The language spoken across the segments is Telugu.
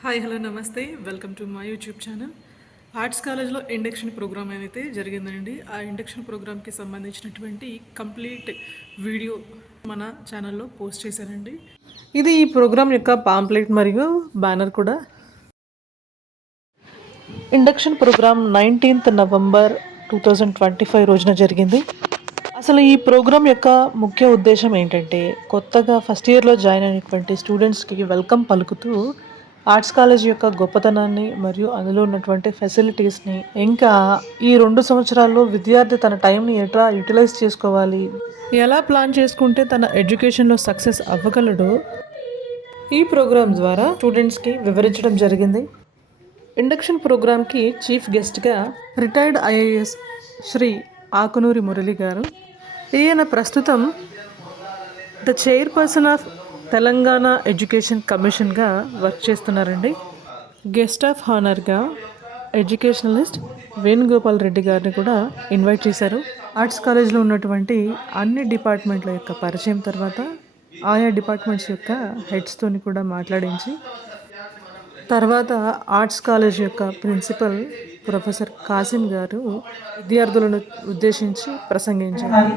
హాయ్ హలో నమస్తే welcome to my YouTube channel. Arts కాలేజ్లో ఇండక్షన్ ప్రోగ్రామ్ అయితే జరిగిందండి. ఆ ఇండక్షన్ ప్రోగ్రామ్కి సంబంధించినటువంటి కంప్లీట్ వీడియో మన ఛానల్లో పోస్ట్ చేశానండి. ఇది ఈ ప్రోగ్రామ్ యొక్క పాంప్లెట్ మరియు బ్యానర్ కూడా. ఇండక్షన్ ప్రోగ్రామ్ 19th November 2025 రోజున జరిగింది. అసలు ఈ ప్రోగ్రామ్ యొక్క ముఖ్య ఉద్దేశం ఏంటంటే, కొత్తగా ఫస్ట్ ఇయర్లో జాయిన్ అయినటువంటి స్టూడెంట్స్కి వెల్కమ్ పలుకుతూ ఆర్ట్స్ కాలేజ్ యొక్క గొప్పతనాన్ని మరియు అందులో ఉన్నటువంటి ఫెసిలిటీస్ని, ఇంకా ఈ 2 సంవత్సరాల్లో విద్యార్థి తన టైంని ఎట్లా యూటిలైజ్ చేసుకోవాలి, ఎలా ప్లాన్ చేసుకుంటే తన ఎడ్యుకేషన్లో సక్సెస్ అవ్వగలడో ఈ ప్రోగ్రామ్ ద్వారా స్టూడెంట్స్కి వివరించడం జరిగింది. ఇండక్షన్ ప్రోగ్రామ్కి చీఫ్ గెస్ట్గా రిటైర్డ్ ఐఏఎస్ శ్రీ ఆకునూరి మురళి గారు, ఈయన ప్రస్తుతం the chairperson of Telangana education కమిషన్గా వర్క్ చేస్తున్నారండి. గెస్ట్ ఆఫ్ హానర్గా ఎడ్యుకేషనలిస్ట్ వేణుగోపాల్ రెడ్డి గారిని కూడా ఇన్వైట్ చేశారు. ఆర్ట్స్ కాలేజ్లో ఉన్నటువంటి అన్ని డిపార్ట్మెంట్ల యొక్క పరిచయం తర్వాత ఆయా డిపార్ట్మెంట్స్ యొక్క హెడ్స్తోని కూడా మాట్లాడించి, తర్వాత ఆర్ట్స్ కాలేజ్ యొక్క ప్రిన్సిపల్ ప్రొఫెసర్ కాసిం గారు విద్యార్థులను ఉద్దేశించి ప్రసంగించారు.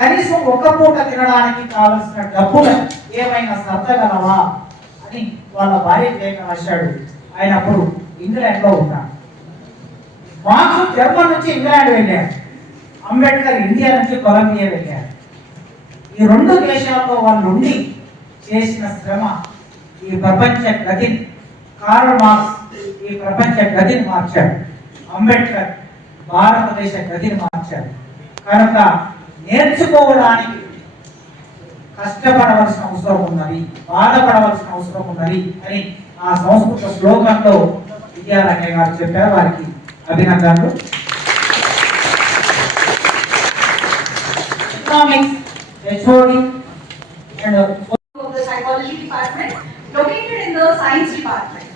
కనీసం ఒక్క పూట తినడానికి కావలసిన డబ్బులు ఏమైనా సర్దగలవా అని వాళ్ళ భార్య లేఖ రాశాడు. ఆయన అప్పుడు ఇంగ్లాండ్లో ఉన్నాడు. మార్క్స్ జర్మన్ నుంచి ఇంగ్లాండ్ వెళ్ళాడు. అంబేద్కర్ ఇండియా నుంచి కొలంబియా వెళ్ళాడు. ఈ 2 దేశాల్లో వాళ్ళు ఉండి చేసిన శ్రమ ఈ ప్రపంచ గతిని, కార్ల్ మార్క్స్ ఈ ప్రపంచ గతిని మార్చాడు. అంబేద్కర్ భారతదేశ గతిని మార్చాడు. కనుక నేర్చుకోవడానికి కష్టపడవలసిన అవసరం ఉన్నది, బాధపడవలసిన అవసరం ఉన్నది అని ఆ సంస్కృత శ్లోకంలో విద్యారణ్య గారు చెప్పారు. వారికి అభినందనలు. Economics HOD and the psychology department located in the science department.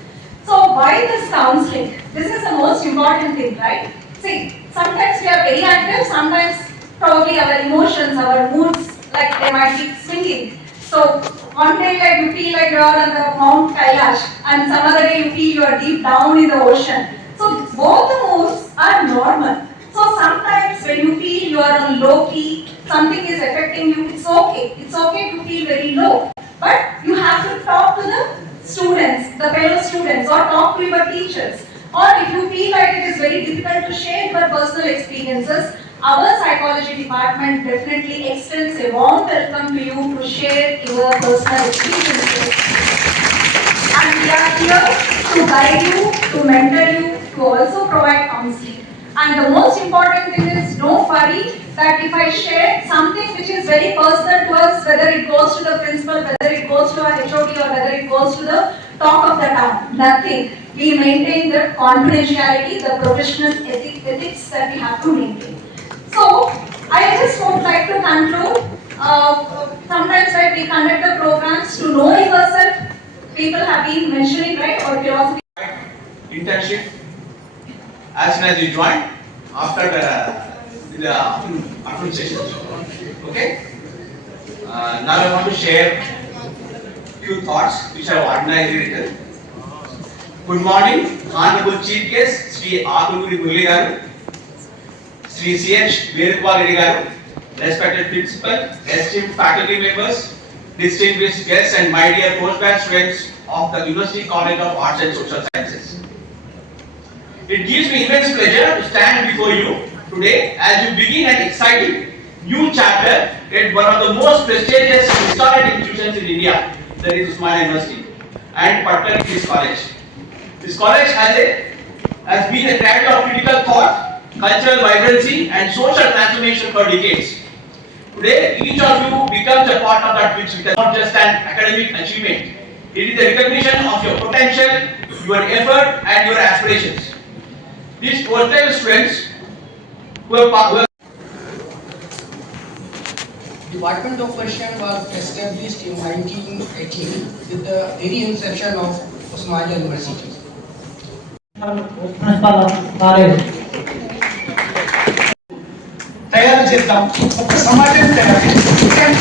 So why this counseling? This is the most important thing, right? See, sometimes we are very active, sometimes probably our emotions, our moods, like they might be swinging. So one day like you feel like you are on the Mount Kailash, and some other day you feel you are deep down in the ocean. So both the moods are normal. So sometimes when you feel you are on low key, something is affecting you, it's okay. It's okay to feel very low. But you have to talk to the students, the fellow students, or talk to your teachers. Or if you feel like it is very difficult to share your personal experiences, our psychology department definitely extends a warm welcome to you to share your personal experiences. And we are here to guide you, to mentor you, to also provide counseling. And the most important thing is, don't worry that if I share something which is very personal to us, whether it goes to the principal, whether it goes to our HOD, or whether it goes to the talk of the town, nothing. We maintain the confidentiality, the professional ethics that we have to maintain. So, I just would like to conclude. Sometimes right, we conduct the programs to know yourself. People have been mentioning, right, or philosophy. Internship as soon as you join after the afternoon session. Okay. Now I want to share few thoughts which I have organized written. Good morning, Honorable Chief Guest Sri Akunuri Murali garu, Sri C.H. Venugopal Reddy garu, respected principal, esteemed faculty members, distinguished guests, and my dear postgrad students of the University College of Arts and Social Sciences. It gives me immense pleasure to stand before you today as you begin an exciting new chapter at one of the most prestigious historic institutions in India, that is Osmania University, and particularly this college. This college has been a cradle of critical thought, cultural vibrancy, and social transformation for decades. Today, each of you becomes a part of that which is not just an academic achievement. It is a recognition of your potential, your effort, and your aspirations. These versatile students who have Department of Persian was established in 1918 with the very inception of Osmania University. తయారు చేద్దాం, ఒక సమాజం తయారు చేద్దాం.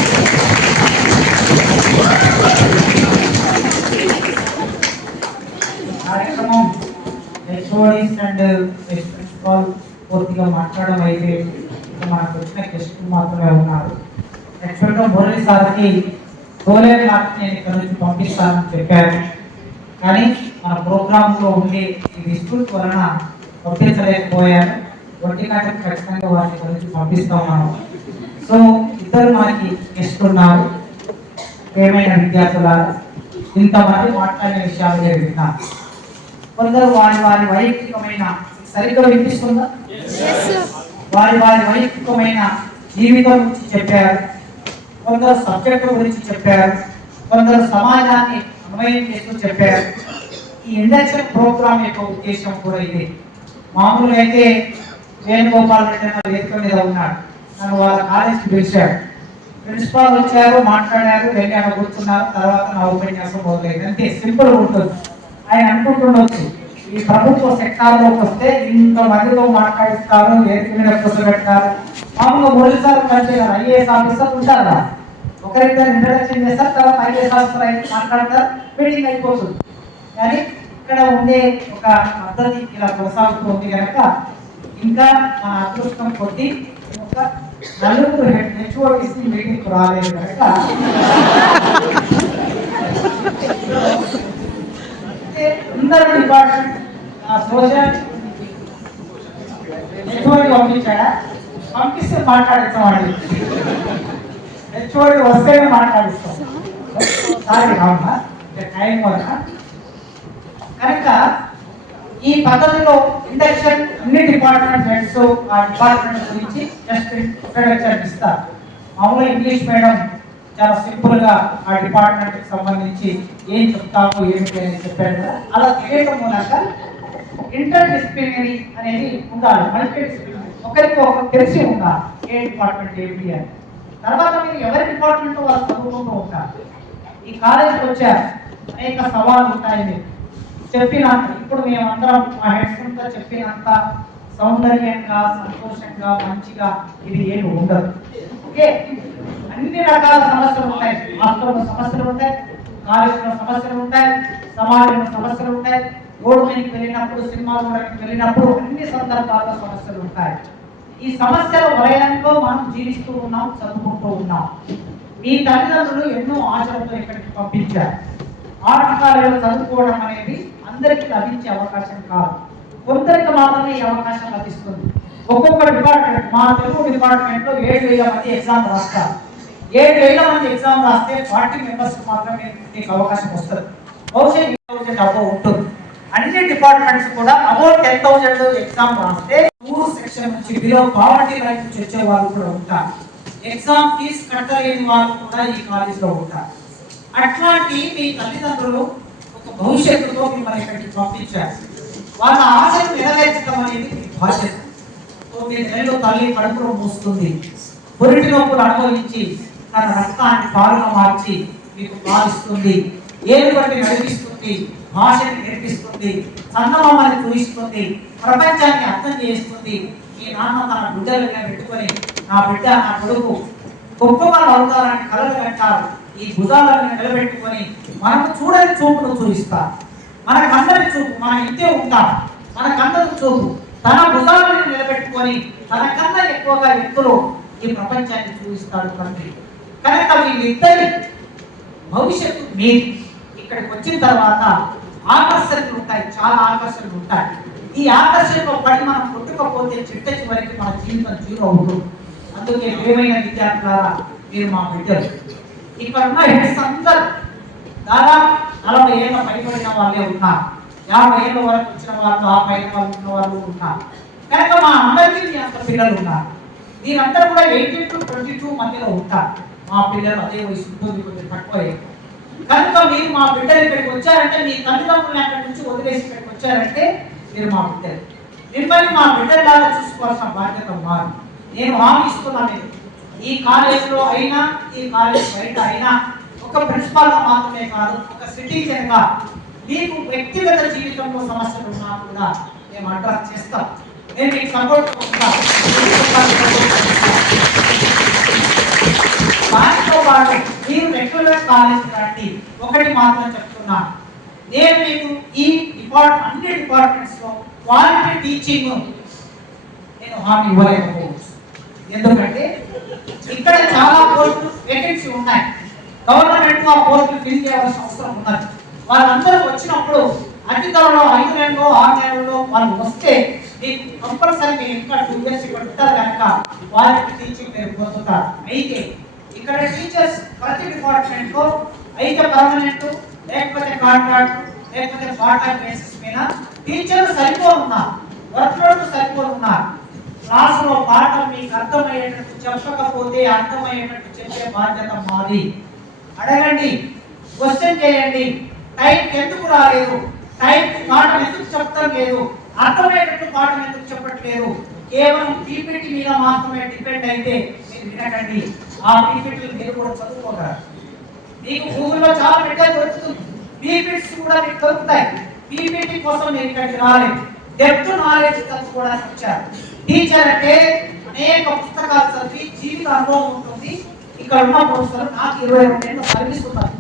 హెచ్ఓడిస్ అండ్ ప్రిన్సిపాల్ పూర్తిగా మాట్లాడడం అయితే మనకు వచ్చిన గెస్ట్ మాత్రమే ఉన్నారు. యాక్చువల్గా మురళి సార్కి గోలేరు లాంటి నేను ఇక్కడ నుంచి పంపిస్తానని చెప్పారు, కానీ మన ప్రోగ్రాంలో ఉండే ఈ డిస్ప్యూట్ వలన పంపించలేకపోయారు. ఒంటి గంటకు ఖచ్చితంగా వారిని ఇక్కడ నుంచి పంపిస్తాం మనం. సో ఇద్దరు మనకి గెస్ట్ ఉన్నారు. ఏమైనా విద్యార్థులారా ఇంతమంది మాట్లాడిన విషయాలు నేను విన్నాను. కొందరు వారి వారి వైయక్తికమైన సరిగ్గా వినిపిస్తుందా, వారి వారి వైయక్తికమైన జీవితం గురించి చెప్పారు, కొందరు సబ్జెక్టు గురించి చెప్పారు, కొందరు సమాజాన్ని అన్వయం చేస్తూ చెప్పారు. ఈ ఇండక్షన్ ప్రోగ్రామ్ యొక్క ఉద్దేశం కూడా ఇదే. మామూలుగా అయితే వేణుగోపాల్ రెడ్డి అన్న వేదిక మీద ఉన్నాడు, నన్ను వాళ్ళ కాలేజీకి పిలిచాడు, ప్రిన్సిపాల్ వచ్చారు, మాట్లాడారు, వెళ్ళి అక్కడ కూర్చున్నారు, తర్వాత నా ఉపన్యాసం మొదలైంది. అంతే, సింపుల్ ఉంటుంది. ఆయన అనుకుంటుండొచ్చు ఈ ప్రభుత్వ సెక్టార్లోకి వస్తే ఇంతమందితో మాట్లాడిస్తారు, వేదిక మీద కూర్చోబెడతారు. మామూలుగా మొదటిసారి పనిచేయాలి ఐఏఎస్ ఆఫీసర్ ఉంటారా, ఒకరిద్దరు ఇంట్రడక్షన్ చేస్తారు, తర్వాత ఐఏఎస్ ఆఫీసర్ అయితే మాట్లాడతారు, మీటింగ్ అయిపోతుంది. కానీ ఇక్కడ ఉండే ఒక పద్ధతి ఇలా కొనసాగుతుంది కనుక ఇంకా మన అదృష్టం కొద్ది ఒక నలుగురు హెచ్ఓడిస్ మీటింగ్ రాలేదు కనుక అందరూ డిపార్ట్మెంట్ సోషల్ హెచ్ఓడి పంపించాడా, పంపిస్తే మాట్లాడిస్తామండి, హెచ్ఓడి వస్తేనే మాట్లాడిస్తాం. సారీ అవునా టైం వల్ల కనుక ఈ పద్ధతిలో ఇండక్షన్ అన్ని డిపార్ట్మెంట్ హెడ్స్ ఆ డిపార్ట్మెంట్ గురించి జస్ట్ ఇంట్రడక్షన్ ఇస్తారు. మామూలుగా ఇంగ్లీష్ మీడియం చాలా సింపుల్ గా ఆ డిపార్ట్మెంట్ కి సంబంధించి ఏం చెప్తాము ఏమిటి అని చెప్పారు కదా, అలా తెలియడం మూలంగా ఇంటర్ డిసిప్లినరీ అనేది ఉండాలి. మల్టీ డిసిప్లినరీ ఒకరికి ఒకరు తెలిసి ఉండాలి ఏ డిపార్ట్మెంట్ ఏంటి అని. తర్వాత మీరు ఎవరి డిపార్ట్మెంట్ వాళ్ళు చదువుకుంటూ ఉంటారు. ఈ కాలేజీకి వచ్చారు, అనేక సవాళ్ళు ఉంటాయి. మీరు చెప్పినంత ఇప్పుడు మేమందరం మా హెడ్స్ అంతా చెప్పినంత సౌందర్యంగా సంతోషంగా మంచిగా ఇది ఏమి ఉండదు. ఓకే, అన్ని రకాల సమస్యలు ఉంటాయి. హాస్టల్లో సమస్యలు ఉంటాయి, కాలేజీలో సమస్యలు ఉంటాయి, సమాజంలో సమస్యలు ఉంటాయి, రోడ్డు మీదకి వెళ్ళినప్పుడు, సినిమా చూడడానికి వెళ్ళినప్పుడు అన్ని సందర్భాల్లో సమస్యలు ఉంటాయి. ఈ సమస్యల వలయంలో మనం జీవిస్తూ ఉన్నాం, చదువుకుంటూ ఉన్నాం. మీ తల్లిదండ్రులు ఎన్నో ఆశలతో ఇక్కడికి పంపించారు. ఆటకాలలో చదువుకోవడం అనేది అందరికీ లభించే అవకాశం కాదు, కొందరికి మాత్రమే ఈ అవకాశం లభిస్తుంది. ఒక్కొక్క డిపార్ట్మెంట్, మా తెలుగు డిపార్ట్మెంట్ లో 7,000 మంది ఎగ్జామ్ రాస్తారు. 7,000 మంది ఎగ్జామ్ రాస్తే 40 మెంబర్స్ మాత్రమే మీకు అవకాశం వస్తుంది. బహుశా 8,000 అబౌవ్ ఉంటుంది. అన్ని డిపార్ట్మెంట్స్ కూడా అబౌవ్ 10,000 ఎగ్జామ్ రాస్తే 3 సెక్షన్ నుంచి బిలో పావర్టీ లైన్ నుంచి వచ్చే వాళ్ళు కూడా ఉంటారు. ఎగ్జామ్ ఫీజు కట్టలేని వాళ్ళు కూడా ఈ కాలేజీలో ఉంటారు. అట్లాంటి మీ తల్లిదండ్రులు ఒక భవిష్యత్తుతో మిమ్మల్ని ఇక్కడికి పంపించారు. వాళ్ళ ఆశను నెరవేర్చడం అనేది మీ బాధ్యత. 9 నెలలు తల్లి కడుపులో మూస్తుంది, పురిటి నొప్పులు అనుభవించి తన రక్తాన్ని పాలుగా మార్చి మీకు పాలిస్తుంది, ఏలు బట్టి నడిపిస్తుంది, భాషని నేర్పిస్తుంది, చందమామని చూపిస్తుంది, ప్రపంచాన్ని అర్థం చేస్తుంది. మీ నాన్న తన బిడ్డలుగా పెట్టుకొని నా బిడ్డ నా కొడుకు గొప్పగా అవుతారని కలలు కంటారు. ఈ భుజాలను నిలబెట్టుకొని మనకు చూడని చూపును చూపిస్తారు. మన కందరి చూపు, మన ఇంతే ఉంటాం, మన కందరి చూపు తన భుజాలను నిలబెట్టుకొని తన కన్నా ఎక్కువగా ఎత్తులో ఈ ప్రపంచాన్ని చూపిస్తాడు తండ్రి. కనుక వీళ్ళిద్దరి భవిష్యత్తు మీరు ఇక్కడికి వచ్చిన తర్వాత ఆకర్షణలు ఉంటాయి, చాలా ఆకర్షణలు ఉంటాయి. ఈ ఆకర్షణలో పడి మనం కొట్టుకపోతే చిట్ట చివరికి మన జీవితం జీరో అవుతుంది. అందుకే ప్రియమైన విద్యార్థులారా, మీరు మా బిడ్డలు. ఇక్కడ ఉన్న హెడ్స్ అందరూ దాదాపు 40 ఏళ్ళ పైబడిన వాళ్ళే ఉన్నారు, 50 ఏళ్ళ వరకు వచ్చిన వాళ్ళు, ఆ పైన వాళ్ళు ఉన్న వాళ్ళు ఉన్నారు. కనుక మా అందరికీ మీ అంత పిల్లలు ఉన్నారు. మీరందరూ కూడా 18 to 22 మధ్యలో ఉంటారు. మా పిల్లలు అదే వయసు ఉంటుంది, కొంచెం తక్కువ. కనుక మీరు మా బిడ్డలు ఇక్కడికి వచ్చారంటే, మీ తల్లిదండ్రులు అక్కడి నుంచి వదిలేసి ఇక్కడికి వచ్చారంటే మీరు మా బిడ్డలు. మిమ్మల్ని మా బిడ్డలాగా చూసుకోవాల్సిన బాధ్యత మారు. నేను హామీ ఇస్తున్నాను, ఈ కాలేజీలో అయినా ఈ కాలేజ్ బయట అయినా ఒక ప్రిన్సిపాల్గా మాత్రమే కాదు, ఒక సిటిజన్గా మీకు వ్యక్తిగత జీవితంలో సమస్యలు ఉన్నా కూడా మేము అడ్రస్ చేస్తాం. నేను మీకు సపోర్ట్ దానితో పాటు మీరు రెగ్యులర్ కాలేజ్ రండి. ఒకటి మాత్రం చెప్తున్నాను, నేను మీకు ఈ అన్ని డిపార్ట్మెంట్స్ లో క్వాలిటీ టీచింగ్ నేను హామీ ఇవ్వలేకపోవచ్చు. ఎందుకంటే ఇక్కడ చాలా పోస్టులు వేకెన్సీ ఉన్నాయి. గవర్నమెంట్ ఆ పోస్టులు ఫిల్ చేయాల్సిన అవసరం ఉన్నది. వాళ్ళందరూ వచ్చినప్పుడు అతి త్వరలో 5 నెలల్లో 6 నెలల్లో వాళ్ళు వస్తే మీకు కంపల్సరీ మీరు ఇంకా 2 years ఇక్కడ ఉంటారు కనుక క్వాలిటీ టీచింగ్ మీరు పొందుతారు. అయితే ఇక్కడ టీచర్స్ ప్రతి డిపార్ట్మెంట్ లో అయితే పర్మనెంట్ లేకపోతే కాంట్రాక్ట్ లేకపోతే పార్ట్ టైం బేసిస్ మీద టీచర్లు సరిపోతున్నారు, వర్క్ లోడ్ సరిపోతున్నారు. క్లాసులో పాఠం మీకు అర్థమయ్యేటట్టు చెప్పకపోతే అర్థమయ్యేటట్టు చెప్పే బాధ్యత మాది. అడగండి, క్వశ్చన్ చేయండి. టైంకి ఎందుకు రాలేదు, టైంకి పాఠం ఎందుకు చెప్తాం లేదు, అర్థమయ్యేటట్టు పాఠం ఎందుకు చెప్పట్లేదు, కేవలం పీపీటీ మీద మాత్రమే డిపెండ్ అయితే మీరు వినకండి. ఆ పీపీటీలు మీరు కూడా చదువుకోగలరు. మీకు గూగుల్లో చాలా మెటీరియల్ దొరుకుతుంది, పీపీటీస్ కూడా మీకు దొరుకుతాయి. పీపీటీ కోసం మీరు ఇక్కడికి రాలేదు, డెప్త్ నాలెడ్జ్ తెలుసుకోవడానికి వచ్చారు. టీచర్ అంటే అనేక పుస్తకాలు చదివి జీవిత అనుభవం ఉంటుంది. ఇక్కడ ఉన్న ప్రొఫెసర్ నాకు 22 ఏళ్ళ సర్వీస్ ఉన్నది.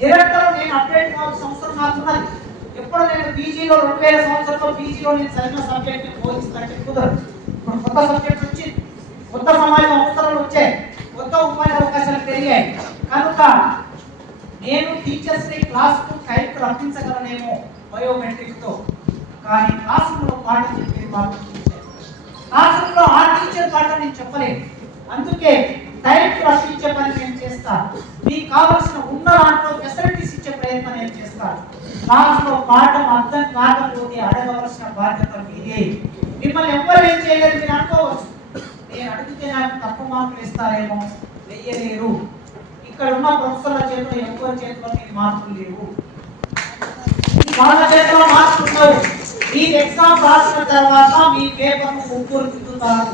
నిరంతరం నేను అప్డేట్ కావాల్సిన అవసరం నాకు ఉన్నది. ఎప్పుడు నేను పీజీలో 2000 సంవత్సరంలో పీజీలో నేను చదివిన సబ్జెక్ట్ బోధిస్తాను కుదరదు. ఇప్పుడు కొత్త సబ్జెక్ట్ వచ్చి కొత్త సమాజం అవసరాలు వచ్చాయి, కొత్త ఉపాధి అవకాశాలు పెరిగాయి. కనుక నేను టీచర్స్ ని క్లాస్కు టైంకి రప్పించగలనేమో బయోమెట్రిక్ తో, కానీ క్లాసులో పాఠం చెప్పేది మాత్రం క్లాసుల్లో ఆ టీచర్ పాఠం నేను చెప్పలేను. అందుకే టైంకి రప్పించే పని నేను చేస్తాను. మీకు కావాల్సిన ఉన్న దాంట్లో ఫెసిలిటీస్ ఇచ్చే ప్రయత్నం నేను చేస్తాను. క్లాసులో పాఠం అర్థం కాకపోతే అడగవలసిన బాధ్యత మీదే. మిమ్మల్ని ఎవ్వరు ఏం చేయలేరు మీరు అనుకోవచ్చు. నేను అడిగితే నాకు తక్కువ మార్కులు ఇస్తారేమో, వెయ్యలేరు. ఇక్కడ ఉన్న ప్రొఫెసర్ల చేతిలో ఎవరి చేతిలో మీకు మార్కులు లేవు, వాళ్ళ చేతిలో మార్కులు ఉండవు. మీరు ఎగ్జామ్ రాసిన తర్వాత మీ పేపర్ను ముగ్గురు దిద్దుతారు.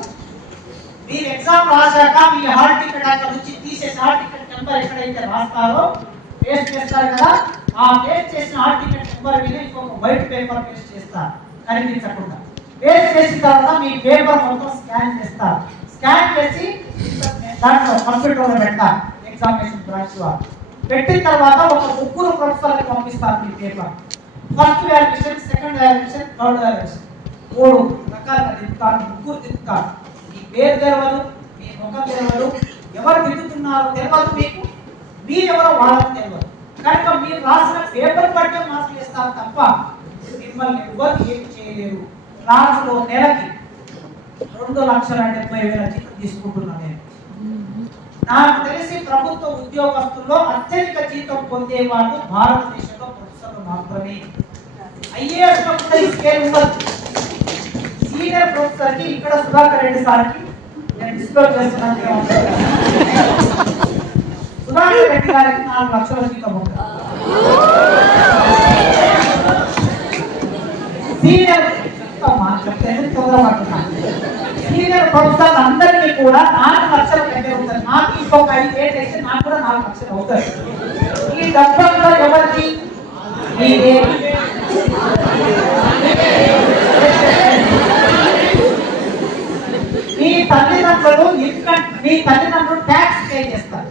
మీరు ఎగ్జామ్ రాశాక మీ హాల్ టికెట్ అక్కడ నుంచి తీసేసి హాల్ టికెట్ నెంబర్ ఎక్కడైతే రాస్తారో పేస్ట్ చేస్తారు కదా, ఆ పేస్ట్ చేసిన హాల్ టికెట్ నెంబర్ మీద ఇంకొక వైట్ పేపర్ పేస్ట్ చేస్తారు కనిపించకుండా. పేస్ట్ చేసిన తర్వాత మీ పేపర్ మొత్తం స్కాన్ చేస్తారు. స్కాన్ చేసి దాంట్లో కంప్యూటర్లో పెడతారు. ఎగ్జామినేషన్ బ్రాంచ్ వారు పెట్టిన తర్వాత ఒక ముగ్గురు ప్రొఫెసర్లకు పంపిస్తారు మీ పేపర్. First valuation, second valuation, third valuation, 3 రకాలుగా దిద్దుతారు. ముగ్గురు దిద్దుతారు. మీ పేరు తెలవదు, మీ ముఖం తెలవదు, ఎవరు దిద్దుతున్నారో తెలియదు, మీకు మీరెవరో వాళ్ళకి తెలియదు. కనుక మీరు రాసిన పేపర్ బట్టే మార్కులు ఇస్తారు తప్ప మిమ్మల్ని ఎవరు ఏం చేయలేరు. క్లాసులో నెలకి 2,70,000 జీతం తీసుకుంటున్నాను నేను. నాకు తెలిసి ప్రభుత్వ ఉద్యోగస్తుల్లో అత్యధిక జీతం పొందే వాళ్ళు భారతదేశంలో ప్రొఫెసర్లు మాత్రమే. ఐఏఎస్ లో కూడా ఈ స్కేల్ ఉండదు. సీనియర్ ప్రొఫెసర్ కి ఇక్కడ సుధాకర్ రెడ్డి సార్కి నేను డిస్క్లోజ్ చేస్తున్నాను. సుధాకర్ రెడ్డి గారికి 4 లక్షల జీతం ఉంటుంది. సీనియర్ సీనియర్ ప్రొఫెసర్ అందరికీ కూడా 4 లక్షల దగ్గర ఉంటుంది. నాకు ఇంకొక 5 ఏళ్ళు అయితే నాకు కూడా 4 లక్షలు అవుతాయి. ఈ డబ్బంతా ఎవరికి? మీ తల్లిదండ్రులు ట్యాక్స్ పే చేస్తారు.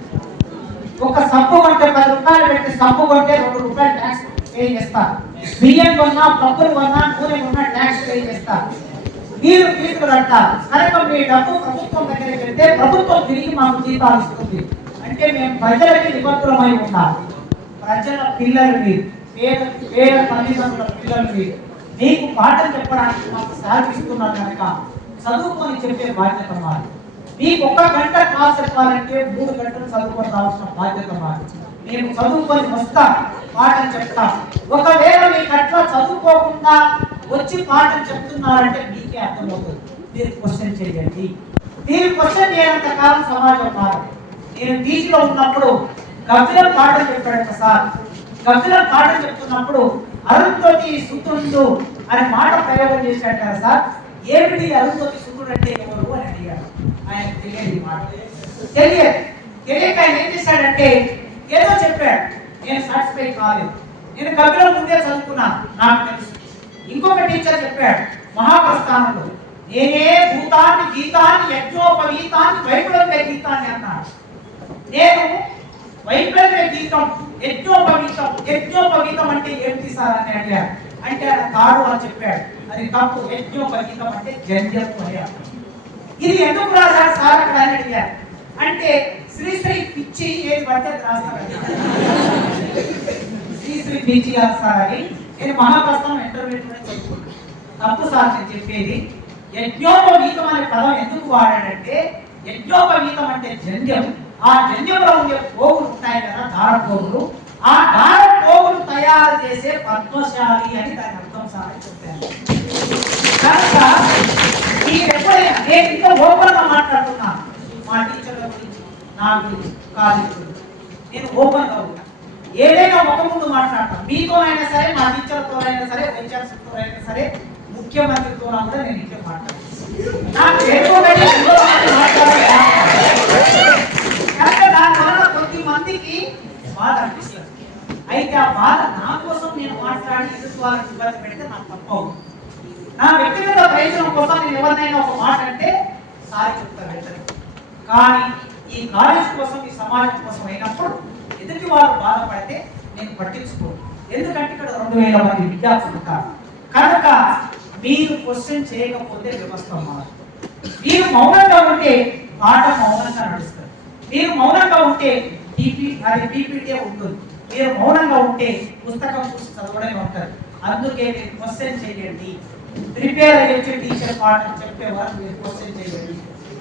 ఒక సబ్బు కొంటే 10 రూపాయలు పెట్టి సబ్బు కొంటే 2 రూపాయలు ట్యాక్స్ పే చేస్తారు. బియ్యం కొన్నా, పప్పులు కొన్నా, నూనె కొన్నా ట్యాక్స్ పే చేస్తారు. మీరు ఫీజులు కట్టాలి. కనుక మీ డబ్బు ప్రభుత్వం దగ్గరికి వెళ్తే ప్రభుత్వం తిరిగి మాకు జీతాలు ఇస్తుంది. అంటే మేము ప్రజలకి నిబద్ధులమై ఉండాలి. ప్రజల పిల్లలు మీరు, పేద తల్లిదండ్రుల పిల్లలు మీరు. మీకు పాఠం చెప్పడానికి మాకు సహకరిస్తున్నారు కనుక చదువుకొని చెప్పే బాధ్యత మాది. మీకు 1 గంట క్లాస్ చెప్పాలంటే 3 గంటలు చదువుకొని రావాల్సిన బాధ్యత మాది. మేము చదువుకొని వస్తాం, పాఠం చెప్తాం. ఒకవేళ మీకు అట్లా చదువుకోకుండా వచ్చి పాఠం చెప్తున్నారంటే మీకే అర్థమవుతుంది. మీరు క్వశ్చన్ చేయండి. మీరు క్వశ్చన్ చేయనంత కాలం సమాజం మారదు. నేను టీజీలో ఉన్నప్పుడు గబ్బిలం పాఠం చెప్పాడు సార్. గబ్బిలం పాఠం చెప్తున్నప్పుడు అరుంధతి సుతుడు అనే మాట ప్రయోగం చేశాడు కదా సార్. ఏమిటి అరుంధతి సుతుడు అంటే ఎవరు అని అడిగాడు. ఆయన తెలియదు ఈ మాట. తెలియక ఆయన ఏం చేశాడంటే ఏదో చెప్పాడు. నేను సాటిస్ఫై కాలేదు. నేను గబ్బిలం ముందే చదువుకున్నాను, నాకు తెలుసు. ఇంకొక టీచర్ చెప్పాడు మహాప్రస్థానంలో, నేనే భూతాన్ని గీతాన్ని యజ్ఞోపవీతాన్ని వైకులమే గీతాన్ని అన్నాడు. నేను వైకులమే గీతం, యజ్ఞోపవీతం అంటే ఏమిటి సార్ అని అడిగాడు. అంటే ఆయన తాడు అని చెప్పాడు. అది తప్పు. యజ్ఞోపవీతం అంటే జంధ్యం అని అర్థం. ఇది ఎందుకు రాశారు సార్ అక్కడ అని అడిగారు. అంటే శ్రీశ్రీ పిచ్చి ఏది పడితే అది రాస్తాడు. శ్రీశ్రీ పిచ్చి రాస్తారని నేను మహాప్రస్థానం ఇంటర్వ్యూలోనే చెప్పుకున్నాను. తప్పు సార్ నేను చెప్పేది. యజ్ఞోపవీతం అనే పదం ఎందుకు వాడాడంటే యజ్ఞోపవీతం అంటే జంధ్యం. ఆ జంధ్యంలో ఉండే పోగులు ఉంటాయి కదా, దార పోగులు. ఆ దార పోగులు తయారు చేసే పద్మశాలి అని దాని అర్థం సార్ అని చెప్పాను. కనుక ఎప్పుడైనా నేను ఇంకా ఓపెన్గా మాట్లాడుతున్నాను మా టీచర్ల గురించి, నా గురించి, కాలేజీ గురించి. నేను ఓపెన్గా ఉంటాను. ఏదైనా ఒక ముందు మాట్లాడతాను. మీతోనైనా సరే, మా టీచర్లతోనైనా సరే, వైద్యాలతో అయినా సరే, ముఖ్యమంత్రితో కూడా నేను ఇంకే మాట్లాడతాను. నాకు దానివల్ల కొద్ది మందికి బాధ అనిపిస్తుంది. అయితే ఆ బాధ నా కోసం నేను మాట్లాడి ఎదుటి వాళ్ళకి ఇబ్బంది పెడితే నాకు తప్పవు. నా వ్యక్తిగత ప్రయోజనం కోసం నేను ఎవరినైనా ఒక మాట అంటే సారి చెప్తాను వెంటనే. కానీ ఈ కాలేజ్ కోసం, ఈ సమాజం కోసం అయినప్పుడు ఎదుటి వాళ్ళు బాధపడితే నేను పట్టించుకోను. ఎందుకంటే ఇక్కడ 2000 మంది విద్యార్థులు ఉంటారు. కనుక మీరు క్వశ్చన్ చేయకపోతే వ్యవస్థ మారదు. మీరు మౌనంగా ఉంటే పాట మౌనంగా నడుస్తుంది. మీరు మౌనంగా ఉంటే పీపీటీ ఉంటుంది. మీరు మౌనంగా ఉంటే పుస్తకం చూసి చదవడమే ఉంటుంది. అందుకే మీరు క్వశ్చన్ చేయండి. ప్రిపేర్ అయ్యే టీచర్ పాఠం చెప్పేవారు మీరు క్వశ్చన్ చేయండి.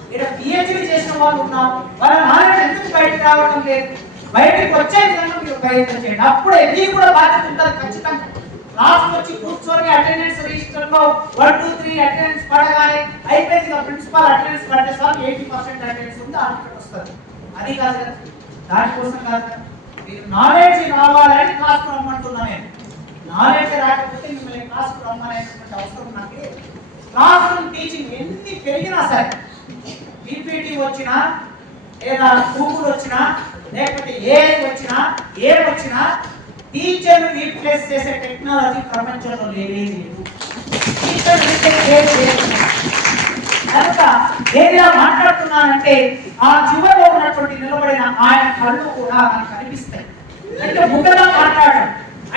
ఇక్కడ పిహెచ్డి చేసిన వాళ్ళు ఉన్నారు. వాళ్ళ నాలెడ్జ్ ఎందుకు బయటకు రావడం లేదు? బయటకు వచ్చే విధంగా మీరు ప్రయత్నం చేయండి. అప్పుడే మీకు కూడా బాధ్యత ఉంటుంది. ఖచ్చితంగా క్లాస్కి వచ్చి కూర్చొని అటెండెన్స్ రిజిస్టర్ లో 1 2 3 అటెండెన్స్ పడగానే అయిపోయింది. ప్రిన్సిపల్ అటెండెన్స్ పడితే సార్ 80% అటెండెన్స్ ఉంది ఆర్టికల్ వస్తుంది. అది కాదు కదా, దానికోసం కాదు కదా. మీరు నాలెడ్జ్ రావాలని క్లాస్కి రమ్మంటున్నా. నేను నాలెడ్జ్ రాకపోతే మిమ్మల్ని క్లాస్కి రమ్మనేటువంటి అవసరం నాకు. క్లాస్ రూమ్ టీచింగ్ ఎన్ని పెరిగినా సరే, పీపీటీ వచ్చినా లేదా గూగుల్ వచ్చినా లేకపోతే ఏఐ వచ్చినా వచ్చినా టీచర్ రీప్లేస్ చేసే టెక్నాలజీ ప్రపంచంలో లేనే లేదు. టీచర్ కనుక నేను ఇలా మాట్లాడుతున్నానంటే ఆ చివరిలో ఉన్నటువంటి నిలబడిన ఆయన కళ్ళు కూడా నాకు కనిపిస్తాయి. అంటే ముఖంగా మాట్లాడడం,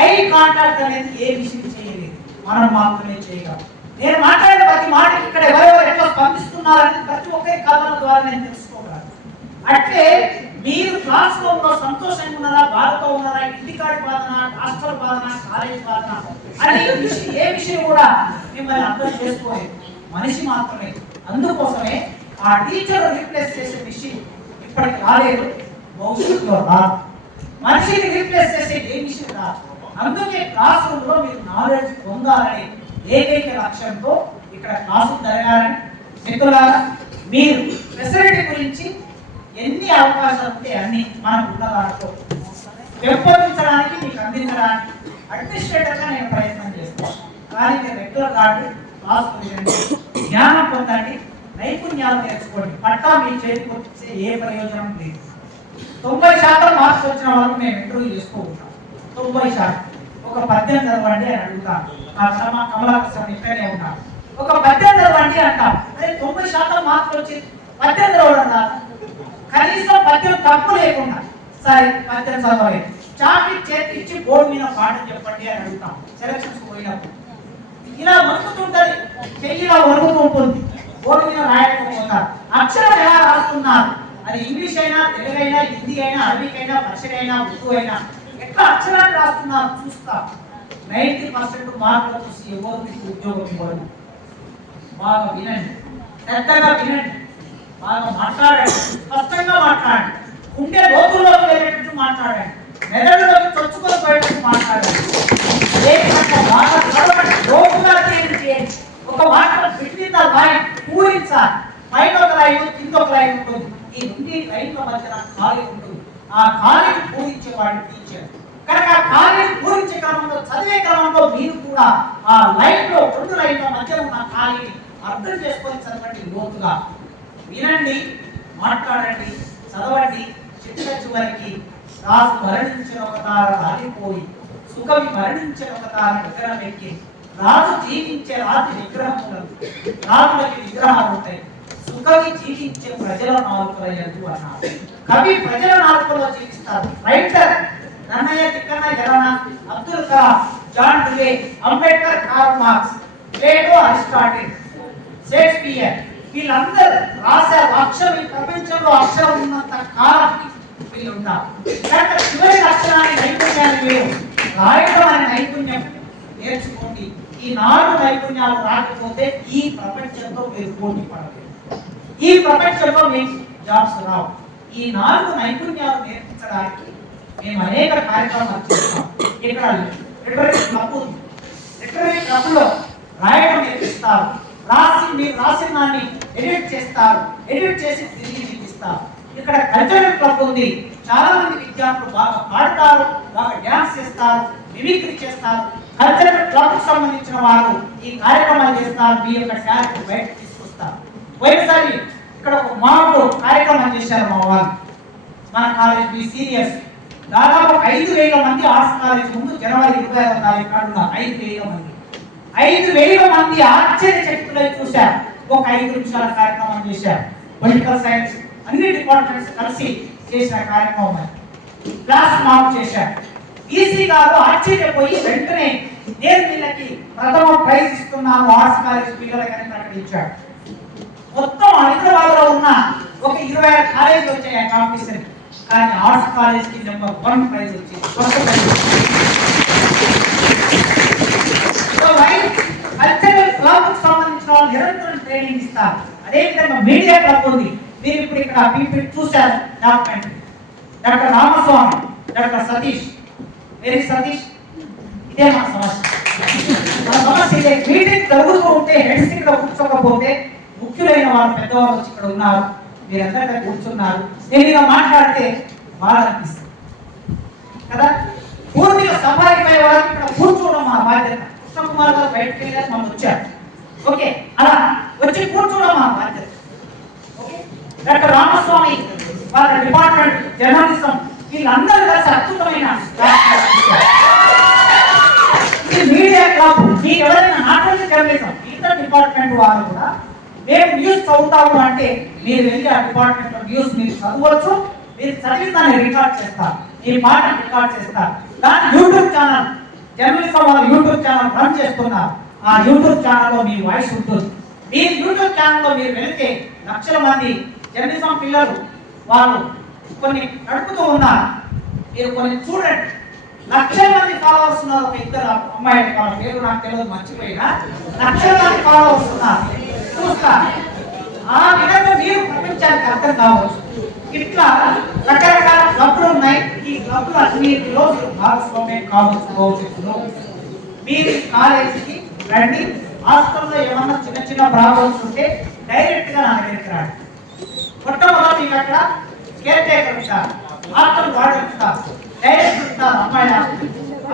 ఐ కాంటాక్ట్ అనేది ఏ విషయం చేయలేదు, మనం మాత్రమే చేయగలం. నేను మాట్లాడిన ప్రతి మాటకి ఇక్కడ ఎవరెవరు ఎట్లా స్పందిస్తున్నారని ప్రతి ఒక్కరి కథల ద్వారా నేను తెలుసుకోగలను. అంటే మీరు క్లాస్ రూమ్ లో సంతోషంగా ఉన్నారా, బాధతో ఉన్నారా, ఇంటికాడి బాధన, హాస్టల్ బాధన, కాలేజ్ బాధన అని ఏ విషయం కూడా మిమ్మల్ని అర్థం చేసుకోలేదు. మనిషి మాత్రమే. అందుకోసమే ఆ టీచర్ రీప్లేస్ చేసే విషయం ఇప్పటికి రాలేదు, భవిష్యత్తులో రాదు. మనిషిని రీప్లేస్ చేసే ఏ విషయం రాదు. అందుకే క్లాస్ రూమ్ లో మీరు నాలెడ్జ్ పొందాలని ఏకైక లక్ష్యంతో ఇక్కడ క్లాసులు జరగాలని. మిత్రులారా, మీరు ఫెసిలిటీ గురించి ఎన్ని అవకాశాలు ఉంటే అన్ని మనకు ఉన్న దాంట్లో పెంపొందించడానికి, మీకు అందించడానికి అడ్మినిస్ట్రేటర్గా నేను ప్రయత్నం చేస్తాను. కానీ మీరు రెగ్యులర్ కాండి, క్లాస్ వినండి, జ్ఞానం పొందండి, నైపుణ్యాలు నేర్చుకోండి. పట్టా మీ చేతికి వచ్చే ఏ ప్రయోజనం లేదు. 90% మార్క్స్ వచ్చిన వాళ్ళకు మేము ఇంటర్వ్యూ చేస్తూ ఉంటాం. 90%. ఒక పద్యం చదవండి అని అడుగుతాను. మా కమలాకర్ ఇక్కడనే ఉంటాను. ఒక పద్యం చదవండి అంటాం. అదే 90% మార్క్స్ వచ్చి పద్యం చదవడం రాదు. కనీసం పద్యం తప్పు లేకుండా సరే పద్యం చదవలేదు, చాకి చేతి ఇచ్చి బోర్డు మీద పాఠం చెప్పండి అని అడుగుతాం సెలక్షన్స్ పోయినప్పుడు. ఇలా వణుకుతుంటది, చెయ్యిలా వణుకుతూ ఉంటుంది, బోర్డు మీద రాయకపోతారు. అక్షరం ఎలా రాస్తున్నారు, అది ఇంగ్లీష్ అయినా, తెలుగు అయినా, హిందీ అయినా, అరబిక్ అయినా, పర్షియన్ అయినా, ఉర్దూ అయినా, ఎట్లా అక్షరాన్ని రాస్తున్నారు చూస్తా. 90% మార్కులు చూసి ఎవరు మీకు ఉద్యోగం ఇవ్వరు. బాగా వినండి, పెద్దగా వినండి, బాగా మాట్లాడండి, స్పష్టంగా మాట్లాడండి, ఉండే లోతుల్లోకి వెళ్ళేటట్టు మాట్లాడండి, మెదడులోకి చొచ్చుకొని పోయేటట్టు మాట్లాడండి. బాగా చదవండి, లోతుగా చేయండి. ఒక మాట బిట్వీన్ ద లైన్ పూరించాలి. పైన ఒక లైన్, కింద ఒక లైన్ ఉంటుంది. ఈ 2 లైన్ల మధ్యన ఖాళీ ఉంటుంది. ఆ ఖాళీని పూరించేవాడి టీచర్. కనుక ఆ ఖాళీని పూరించే క్రమంలో, చదివే క్రమంలో మీరు కూడా ఆ లైన్ లో 2 లైన్ల మధ్య ఉన్న ఖాళీని అర్థం చేసుకొని చదవండి. లోతుగా వినండి, మాట్లాడండి, చదవండి. చివరికి రాజు మరణించిన ఒక తార రాలిపోయి, సుకవి మరణించిన ఒక తార విగ్రహం ఎక్కి, రాజు జీవించే రాజు విగ్రహములు, రాజులకి విగ్రహాలు ఉంటాయి. సుకవి జీవించే ప్రజల నాలుకలయ్యదు అన్నారు. కవి ప్రజల నాలుకలో జీవిస్తారు. Writer Nannaya, Tikkana, Errana, Abdul Kalam, John Dewey, Ambedkar, Karl Marx, Plato, Aristotle, Shakespeare వీళ్ళందరూ రాశారు. అక్షరం ఈ ప్రపంచంలో అక్షరం ఉన్నంత కాలం వీళ్ళు ఉంటారు. కనుక చివరి అక్షరాన్ని నైపుణ్యాన్ని మీరు రాయడం అనే నైపుణ్యం నేర్చుకోండి. ఈ 4 నైపుణ్యాలు రాకపోతే ఈ ప్రపంచంలో మీరు పోటీ పడలేదు. ఈ ప్రపంచంలో మీకు జాబ్స్ రావు. ఈ 4 నైపుణ్యాలు నేర్పించడానికి మేము అనేక కార్యక్రమాలు చేస్తాం. ఇక్కడ లిటరరీ క్లబ్ ఉంది. లిటరరీ క్లబ్లో రాయడం నేర్పిస్తారు. మీరు రాసిన దాన్ని ఎడిట్ చేస్తారు. ఎడిట్ చేసి తిరిగి నేర్పిస్తారు. ఇక్కడ కల్చరల్ క్లబ్ ఉంది. చాలా మంది విద్యార్థులు బాగా పాడతారు, బాగా డ్యాన్స్ చేస్తారు, మిమిక్రీ చేస్తారు. కల్చరల్ క్లబ్ కు సంబంధించిన వారు ఈ కార్యక్రమాలు చేస్తారు. మీ యొక్క టాలెంట్ బయటకు తీసుకొస్తారు. పోయినసారి ఇక్కడ ఒక మాకు కార్యక్రమం చేశారు మా వాళ్ళు. మన కాలేజ్ మీ సీనియర్స్ దాదాపు 5,000 మంది ఆర్ట్స్ కాలేజ్ ముందు జనవరి 26వ తారీఖు నాడు 5,000 మంది 5,000 మంది ఆశ్చర్యచకితులై చూశారు. ఒక 5 నిమిషాల కార్యక్రమం చేశారు. పొలిటికల్ సైన్స్ అన్ని డిపార్ట్మెంట్స్ కలిసి చేసిన కార్యక్రమం క్లాస్ మార్క్ చేశారు. ఈసీ గారు ఆశ్చర్యపోయి వెంటనే నేను వీళ్ళకి ప్రథమ ప్రైజ్ ఇస్తున్నాను ఆర్ట్స్ కాలేజ్ పిల్లలకని ప్రకటించాడు. మొత్తం హైదరాబాద్ లో ఉన్న ఒక 26 కాలేజీలు వచ్చాయి కాంపిటీషన్. కానీ ఆర్ట్స్ కాలేజ్ కి నెంబర్ 1 ప్రైజ్ వచ్చింది. కల్చరల్ క్లబ్ కు సంబంధించిన వాళ్ళు నిరంతరం ట్రైనింగ్ ఇస్తారు. అదేవిధంగా మీడియా క్లబ్ ఉంది. మీరు ఇప్పుడు ఇక్కడ పీపీటీ చూశారు. Doctor Ramaswamy, doctor Satish, very Satish, ఇదే మన సమస్య. మన సమస్య ఇదే. మీటింగ్ జరుగుతూ ఉంటే హెడ్స్ ఇక్కడ కూర్చోకపోతే ముఖ్యులైన వాళ్ళు పెద్దవాళ్ళు వచ్చి ఇక్కడ ఉన్నారు, మీరందరికీ కూర్చున్నారు, నేను ఇలా మాట్లాడితే బాధ అనిపిస్తుంది కదా. పూర్తిగా సఫాయిపై వాళ్ళకి ఇక్కడ కూర్చోవడం మా బాధ్యత. కృష్ణకుమార్ గారు బయటకు వెళ్ళారు, మనం వచ్చారు. ఓకే, అలా వచ్చి కూర్చోవడం మా బాధ్యత. ఓకే, డాక్టర్ రామస్వామి వాళ్ళ డిపార్ట్మెంట్ జర్నలిజం వీళ్ళందరూ కలిసి అద్భుతమైన మీడియా క్లబ్. మీకు ఎవరైనా నాటోని జర్నలిజం ఇతర డిపార్ట్మెంట్ వారు కూడా మేము న్యూస్ చదువుతాము అంటే మీరు వెళ్ళి ఆ డిపార్ట్మెంట్ లో న్యూస్ మీరు చదవచ్చు. మీరు చదివిన దాన్ని రికార్డ్ చేస్తారు, ఈ పాట రికార్డ్ చేస్తారు. దాని యూట్యూబ్ ఛానల్ జర్నలిజం వాళ్ళు యూట్యూబ్ ఛానల్ రన్ చేస్తున్నారు. ఆ యూట్యూబ్ ఛానల్లో మీ వాయిస్ ఉంటుంది. మీరు యూట్యూబ్ ఛానల్లో మీరు వెళితే లక్షల మంది జర్నలిజం పిల్లలు వాళ్ళు కొన్ని నడుపుతూ ఉన్నారు. మీరు కొన్ని చూడండి, లక్షల మంది ఫాలోవర్స్ ఉన్నారు. ఒక 2 అమ్మాయిలు, వాళ్ళ పేరు నాకు తెలియదు, మర్చిపోయినా లక్షల మంది ఫాలోవర్స్ ఉన్నారు. చూస్తా ఆ విధంగా మీరు ప్రపంచానికి అర్థం కావచ్చు. ఇట్లా రకరకాల క్లబ్లు ఉన్నాయి. ఈ క్లబ్లు అన్నింటిలో మీరు భాగస్వామ్యం కావచ్చు భవిష్యత్తులో. మీరు కాలేజీకి రండి. హాస్టల్లో ఏమన్నా చిన్న చిన్న ప్రాబ్లమ్స్ ఉంటే డైరెక్ట్ గా నా దగ్గరికి రండి. మొట్టమొదటి మీకు అక్కడ కేర్ టేకర్ ఉంటారు, హాస్టల్ వార్డెన్ ఉంటారు, డైరెక్టర్ ఉంటారు,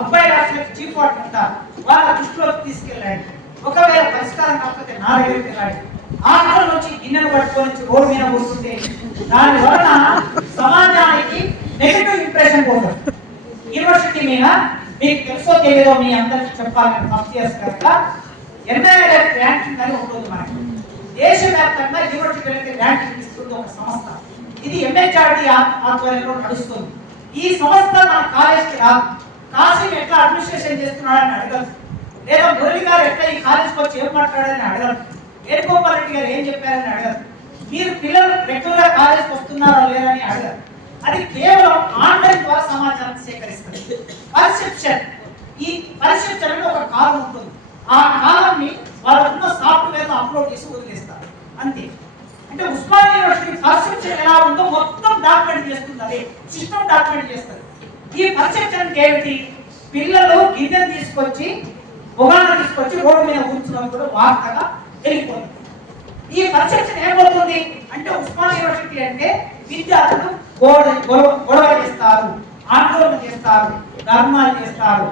అబ్బాయి హాస్టల్ చీఫ్ వార్డెన్ ఉంటారు. వాళ్ళ దృష్టిలోకి తీసుకెళ్ళండి. ఒకవేళ పరిష్కారం కాకపోతే నా దగ్గరికి రండి. హాస్టల్ నుంచి గిన్నెలు పట్టుకొని రోడ్డు మీద కూర్చుంటే దాని వలన సమాజానికి నెగటివ్ ఇంప్రెషన్ పోతుంది. యూనివర్సిటీ మీద మీకు తెలుసో తెలియదో మీ అందరికి చెప్పాలని ఫస్ట్ ఇయర్స్ కనుక ఎన్ఐఆర్ఎఫ్ ర్యాంకింగ్ అని ఉంటుంది. మనకి దేశవ్యాప్తంగా యూనివర్సిటీలకి ర్యాంకింగ్ ఇస్తుంది ఒక సంస్థ. ఇది ఎంహెచ్ఆర్డి ఆధ్వర్యంలో నడుస్తుంది. ఈ సంస్థ మన కాలేజ్కి రాదు. కాశీ ఎట్లా అడ్మినిస్ట్రేషన్ చేస్తున్నాడని అడగదు, లేదా మురళి గారు ఎట్లా ఈ కాలేజ్కి వచ్చి ఏం మాట్లాడారని అడగదు, వేణుగోపాల్ రెడ్డి గారు ఏం చెప్పారని అడగదు, మీరు పిల్లలు రెగ్యులర్ గా కాలేజ్కి వస్తున్నారా లేదని అడగదు. అది కేవలం ఆన్లైన్ ద్వారా సమాచారం సేకరిస్తుంది. పర్సెప్షన్, ఈ పర్సెప్షన్ అంటే ఒక కాలం ఉంటుంది. ఆ కాలాన్ని వాళ్ళకున్న సాఫ్ట్వేర్ అప్లోడ్ చేసి వదిలేస్తారు అంతే. అంటే ఉస్మానియా యూనివర్సిటీ పర్సెప్షన్ ఎలా ఉందో మొత్తం డాక్యుమెంట్ చేస్తుంది. అదే సిస్టమ్ డాక్యుమెంట్ చేస్తుంది. ఈ పర్సెప్షన్ ఏమిటి? పిల్లలు గిన్నెలు తీసుకొచ్చి పొగాను తీసుకొచ్చి రోడ్డు మీద కూర్చున్నప్పుడు వార్తగా వెళ్ళిపోతుంది. ఈ పర్సెప్షన్ ఏమవుతుంది అంటే ఉస్మానియా యూనివర్సిటీ అంటే విద్యార్థులు గొడవ చేస్తారు, ఆందోళన చేస్తారు, ధర్నాలు చేస్తారు.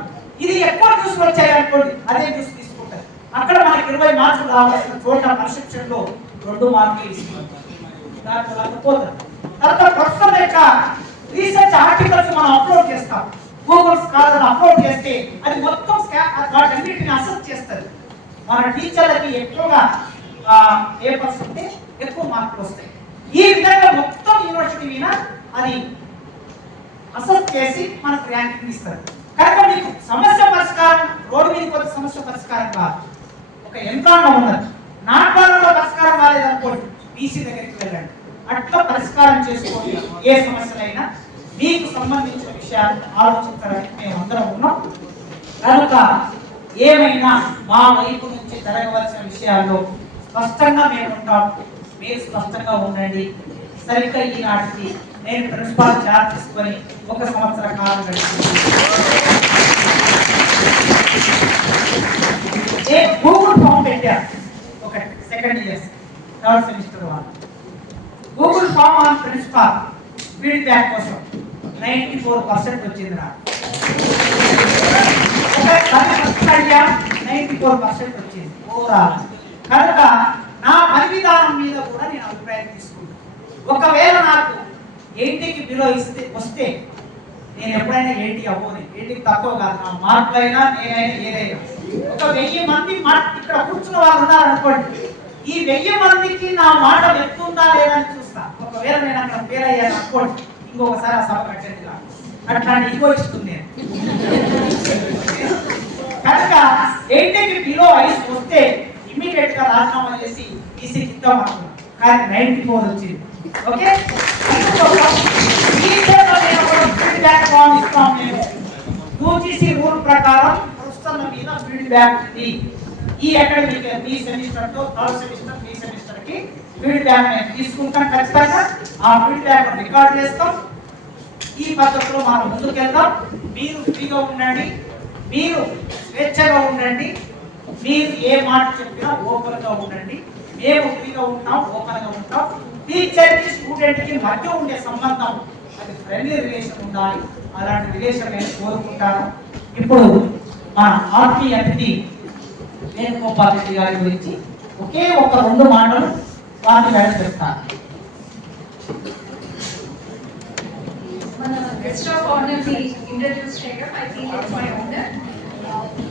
ఇది ఎక్కువ న్యూస్ వచ్చాయి అనుకోండి, అదే న్యూస్ తీసుకుంటారు. అక్కడ మనకి 20 మార్కులు రావాల్సిన చోట పర్సెప్షన్ లో 2 మార్కులు ఇస్తున్నారు. దాని పోతారు. తర్వాత ప్రస్తుతం యొక్క రీసెర్చ్ ఆర్టికల్స్ మనం అప్లోడ్ చేస్తాం. గూగుల్ స్కాలర్ అప్లోడ్ చేస్తే అది మొత్తం వాటన్నిటిని అసెస్ చేస్తుంది. మన టీచర్లకి ఎక్కువగా పేపర్స్ ఉంటే ఎక్కువ మార్కులు వస్తాయి. ఈ విధంగా మొత్తం యూనివర్సిటీ మీద అది అసెస్ చేసి మనకు ర్యాంకింగ్ ఇస్తారు. కనుక మీకు సమస్య పరిష్కారం రోడ్డు మీద కొత్త సమస్య పరిష్కారం కాదు, ఒక యంత్రాంగం ఉన్నది. నాటకాలలో పరిష్కారం కాలేదనుకోండి, బీసీ దగ్గరికి వెళ్ళండి, అట్లా పరిష్కారం చేసుకోండి. ఏ సమస్యలైనా మీకు సంబంధించిన విషయాలు ఆలోచించడానికి మేము అందరం ఉన్నాం. కనుక ఏమైనా మా వైపు నుంచి జరగవలసిన విషయాల్లో స్పష్టంగా మేము ఉంటాం, మీరు స్పష్టంగా ఉండండి. సరిగ్గా ఈనాటికి నేను ప్రిన్సిపాల్ చార్జ్ తీసుకొని 1 సంవత్సర కాలం గడిచింది. గూగుల్ ఫామ్ పెట్టారు, ఒకటి సెకండ్ ఇయర్స్ థర్డ్ సెమిస్టర్ వాళ్ళు Google form on principal feedback కోసం 94% వచ్చింది నాకు. ఒక 94% వచ్చింది ఓవరాల్. కనుక నా పని విధానం మీద కూడా నేను అభిప్రాయం తీసుకుంటాను. ఒకవేళ నాకు 80కి బిలో వస్తే నేను ఎప్పుడైనా 80 అవ్వని, 80కి తక్కువ కాదు, నా మార్కులైనా నేనైనా ఏదైనా. ఒక 1000 మంది ఇక్కడ కూర్చున్న వాళ్ళు ఉన్నారనుకోండి, ఈ 1000 మందికి నా మాట వెళ్తుందా లేదని చూస్తా. ఒకవేళ నేను అక్కడ ఫెయిల్ అయ్యాను అనుకోండి, ఇంకొకసారి ఆ సభ కట్టేది కాదు. అట్లాంటి ఈగో ఇస్తుంది నేను. కనుక 80కి బిలో వస్తే ఇమీడియట్ గా రాజీనామా చేసి ఈసీకి ఇద్దాం అనుకున్నాం, కానీ 94 వచ్చింది. ఓకే, ఫీడ్బ్యాక్ ఫామ్ ఇస్తాం మేము. యూజీసీ రూల్ ప్రకారం ప్రొఫెసర్ల మీద ఫీడ్బ్యాక్ ఉంది. ఈ అకాడమిక్ ఈ సెమిస్టర్ తో థర్డ్ సెమిస్టర్ ఈ సెమిస్టర్ కి ఫీడ్బ్యాక్ మేము తీసుకుంటాం. ఖచ్చితంగా ఆ ఫీడ్బ్యాక్ రికార్డ్ చేస్తాం. ఈ పద్ధతిలో మనం ముందుకెళ్దాం. మీరు ఫ్రీగా ఉండండి, మీరు స్వేచ్ఛగా ఉండండి, మీరు ఏ మాట చెప్పినా ఓపెన్ గా ఉండండి. మేము ఫ్రీగా ఉంటాం, ఓపెన్ గా ఉంటాం. టీచర్ కి స్టూడెంట్ కి మధ్య ఉండే సంబంధం అది ఫ్రెండ్లీ రిలేషన్ ఉండాలి. అలాంటి రిలేషన్ నేను కోరుకుంటాను. ఇప్పుడు మన ఆర్పీ అతిథి వేణుగోపాల్ రెడ్డి గారి గురించి ఒకే ఒక 2 మాటలు వారిని వేడ చెప్తాను. మన guest of honor be introduced here. I think it's my honor.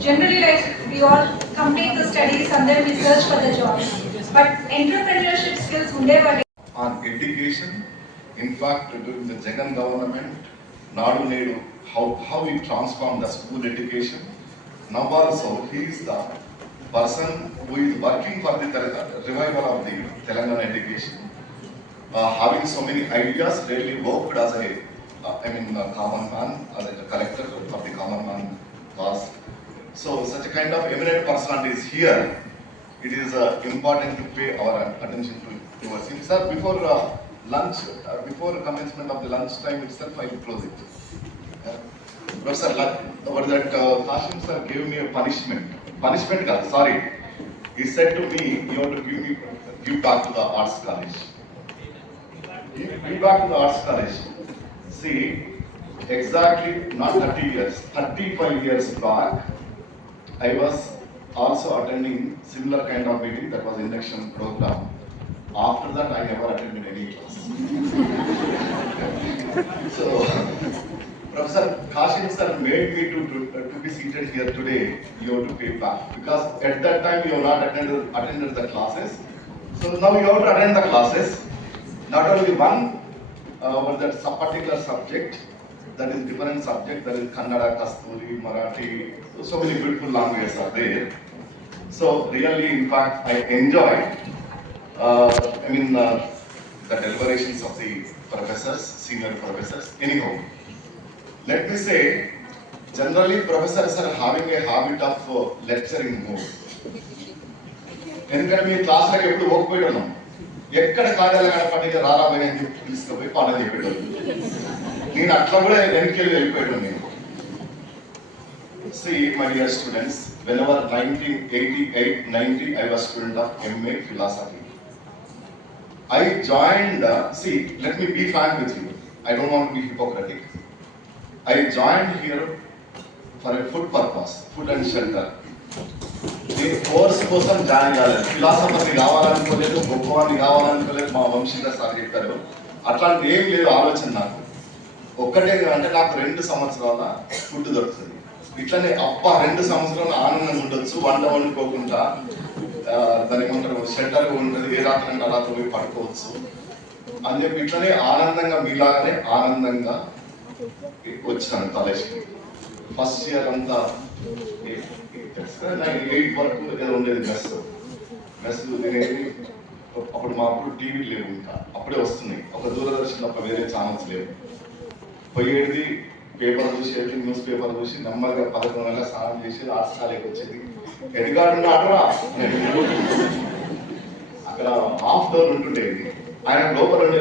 Generally, like we all complete the studies and then we search for the jobs. But entrepreneurship skills undeva on education. In fact, during the Jagan government, Nadu Nedu, how he transformed the school education. Now also, he is the person who is working for the revival of the Telangana education. Having so many ideas, really worked as a common man, as a collector of the common man cause. So, such a kind of eminent personality is here. It is important to pay our attention towards him. Sir, before lunch, before commencement of the lunch time itself, I will close it. Professor, over that Hashim sir gave me a punishment. Punishment, sorry. He said to me, you have to give back to the arts college. Give back to the arts college. See, exactly not 30 years, 35 years back, I was also attending similar kind of meeting, that was induction program. After that, I never attended any class. So, Professor Kashim sir made me to be seated here today. You have to pay back because at that time you have not attended the classes. So now you have to attend the classes. Not only one over that particular subject, that is different subject, that is Kannada, Kasturi, Marathi, so many beautiful languages are there. So really, in fact, I enjoy the deliberations of the professors, senior professors. Anyhow, let me say, generally professors are having a habit of lecturing more. ఎందుకంటే మీ క్లాస్ లో ఎప్పుడు ఓకపోయాను, ఎక్కడ కార్యాలయం పట్టిక రారాబోయే అని చెప్పి తీసుకుపోయి పాఠం చెప్పేటోళ్ళు. నేను అట్లా కూడా వెనక్కి వెళ్ళిపోయాను నేను. See, my dear students, whenever 1988-90, I was student of MA Philosophy. I joined, see, let me be frank with you. I don't want to be hypocritic. I joined here for a food purpose, food and shelter. నేను కోర్స్ కోసం జాయిన్ కాలేదు, ఫిలాసఫర్ని కావాలనుకోలేదు, గొప్పవాడిని కావాలనుకోలేదు. మా వంశీగా సార్ చెప్పారు, అట్లాంటి ఏం లేదు ఆలోచన నాకు. ఒక్కటే అంటే నాకు 2 సంవత్సరాల ఫుడ్ దొరుకుతుంది. ఇట్లనే అబ్బా 2 సంవత్సరాలు ఆనందంగా ఉండొచ్చు, వంట వండుకోకుండా దాని ఏమంటారు షెల్టర్ ఉంటుంది, ఏ రాత్రి అంటే రాత్రి పోయి పడుకోవచ్చు అని చెప్పి ఇట్లనే ఆనందంగా మీలాగానే ఆనందంగా వచ్చాను కాలేజ్కి. ఫస్ట్ ఇయర్ అంతా నాకు 8 వరకు ఏదో ఉండేది మెస్ తినేది. అప్పుడు మా అప్పుడు టీవీ లేవు, ఇంకా అప్పుడే వస్తున్నాయి. ఒక దూరదర్శన్ తప్ప వేరే ఛానల్స్ లేవు. పోయేది పేపర్ చూసేది, న్యూస్ పేపర్ చూసి నెమ్మదిగా 11 గంటల స్నానం చేసి ఆస్ట్రాలియాకి వచ్చేది. ఎదిగాడున్న ఆటరా అక్కడ హాఫ్ డోర్ ఉంటుండేది. ఆయన లోపల ఉండి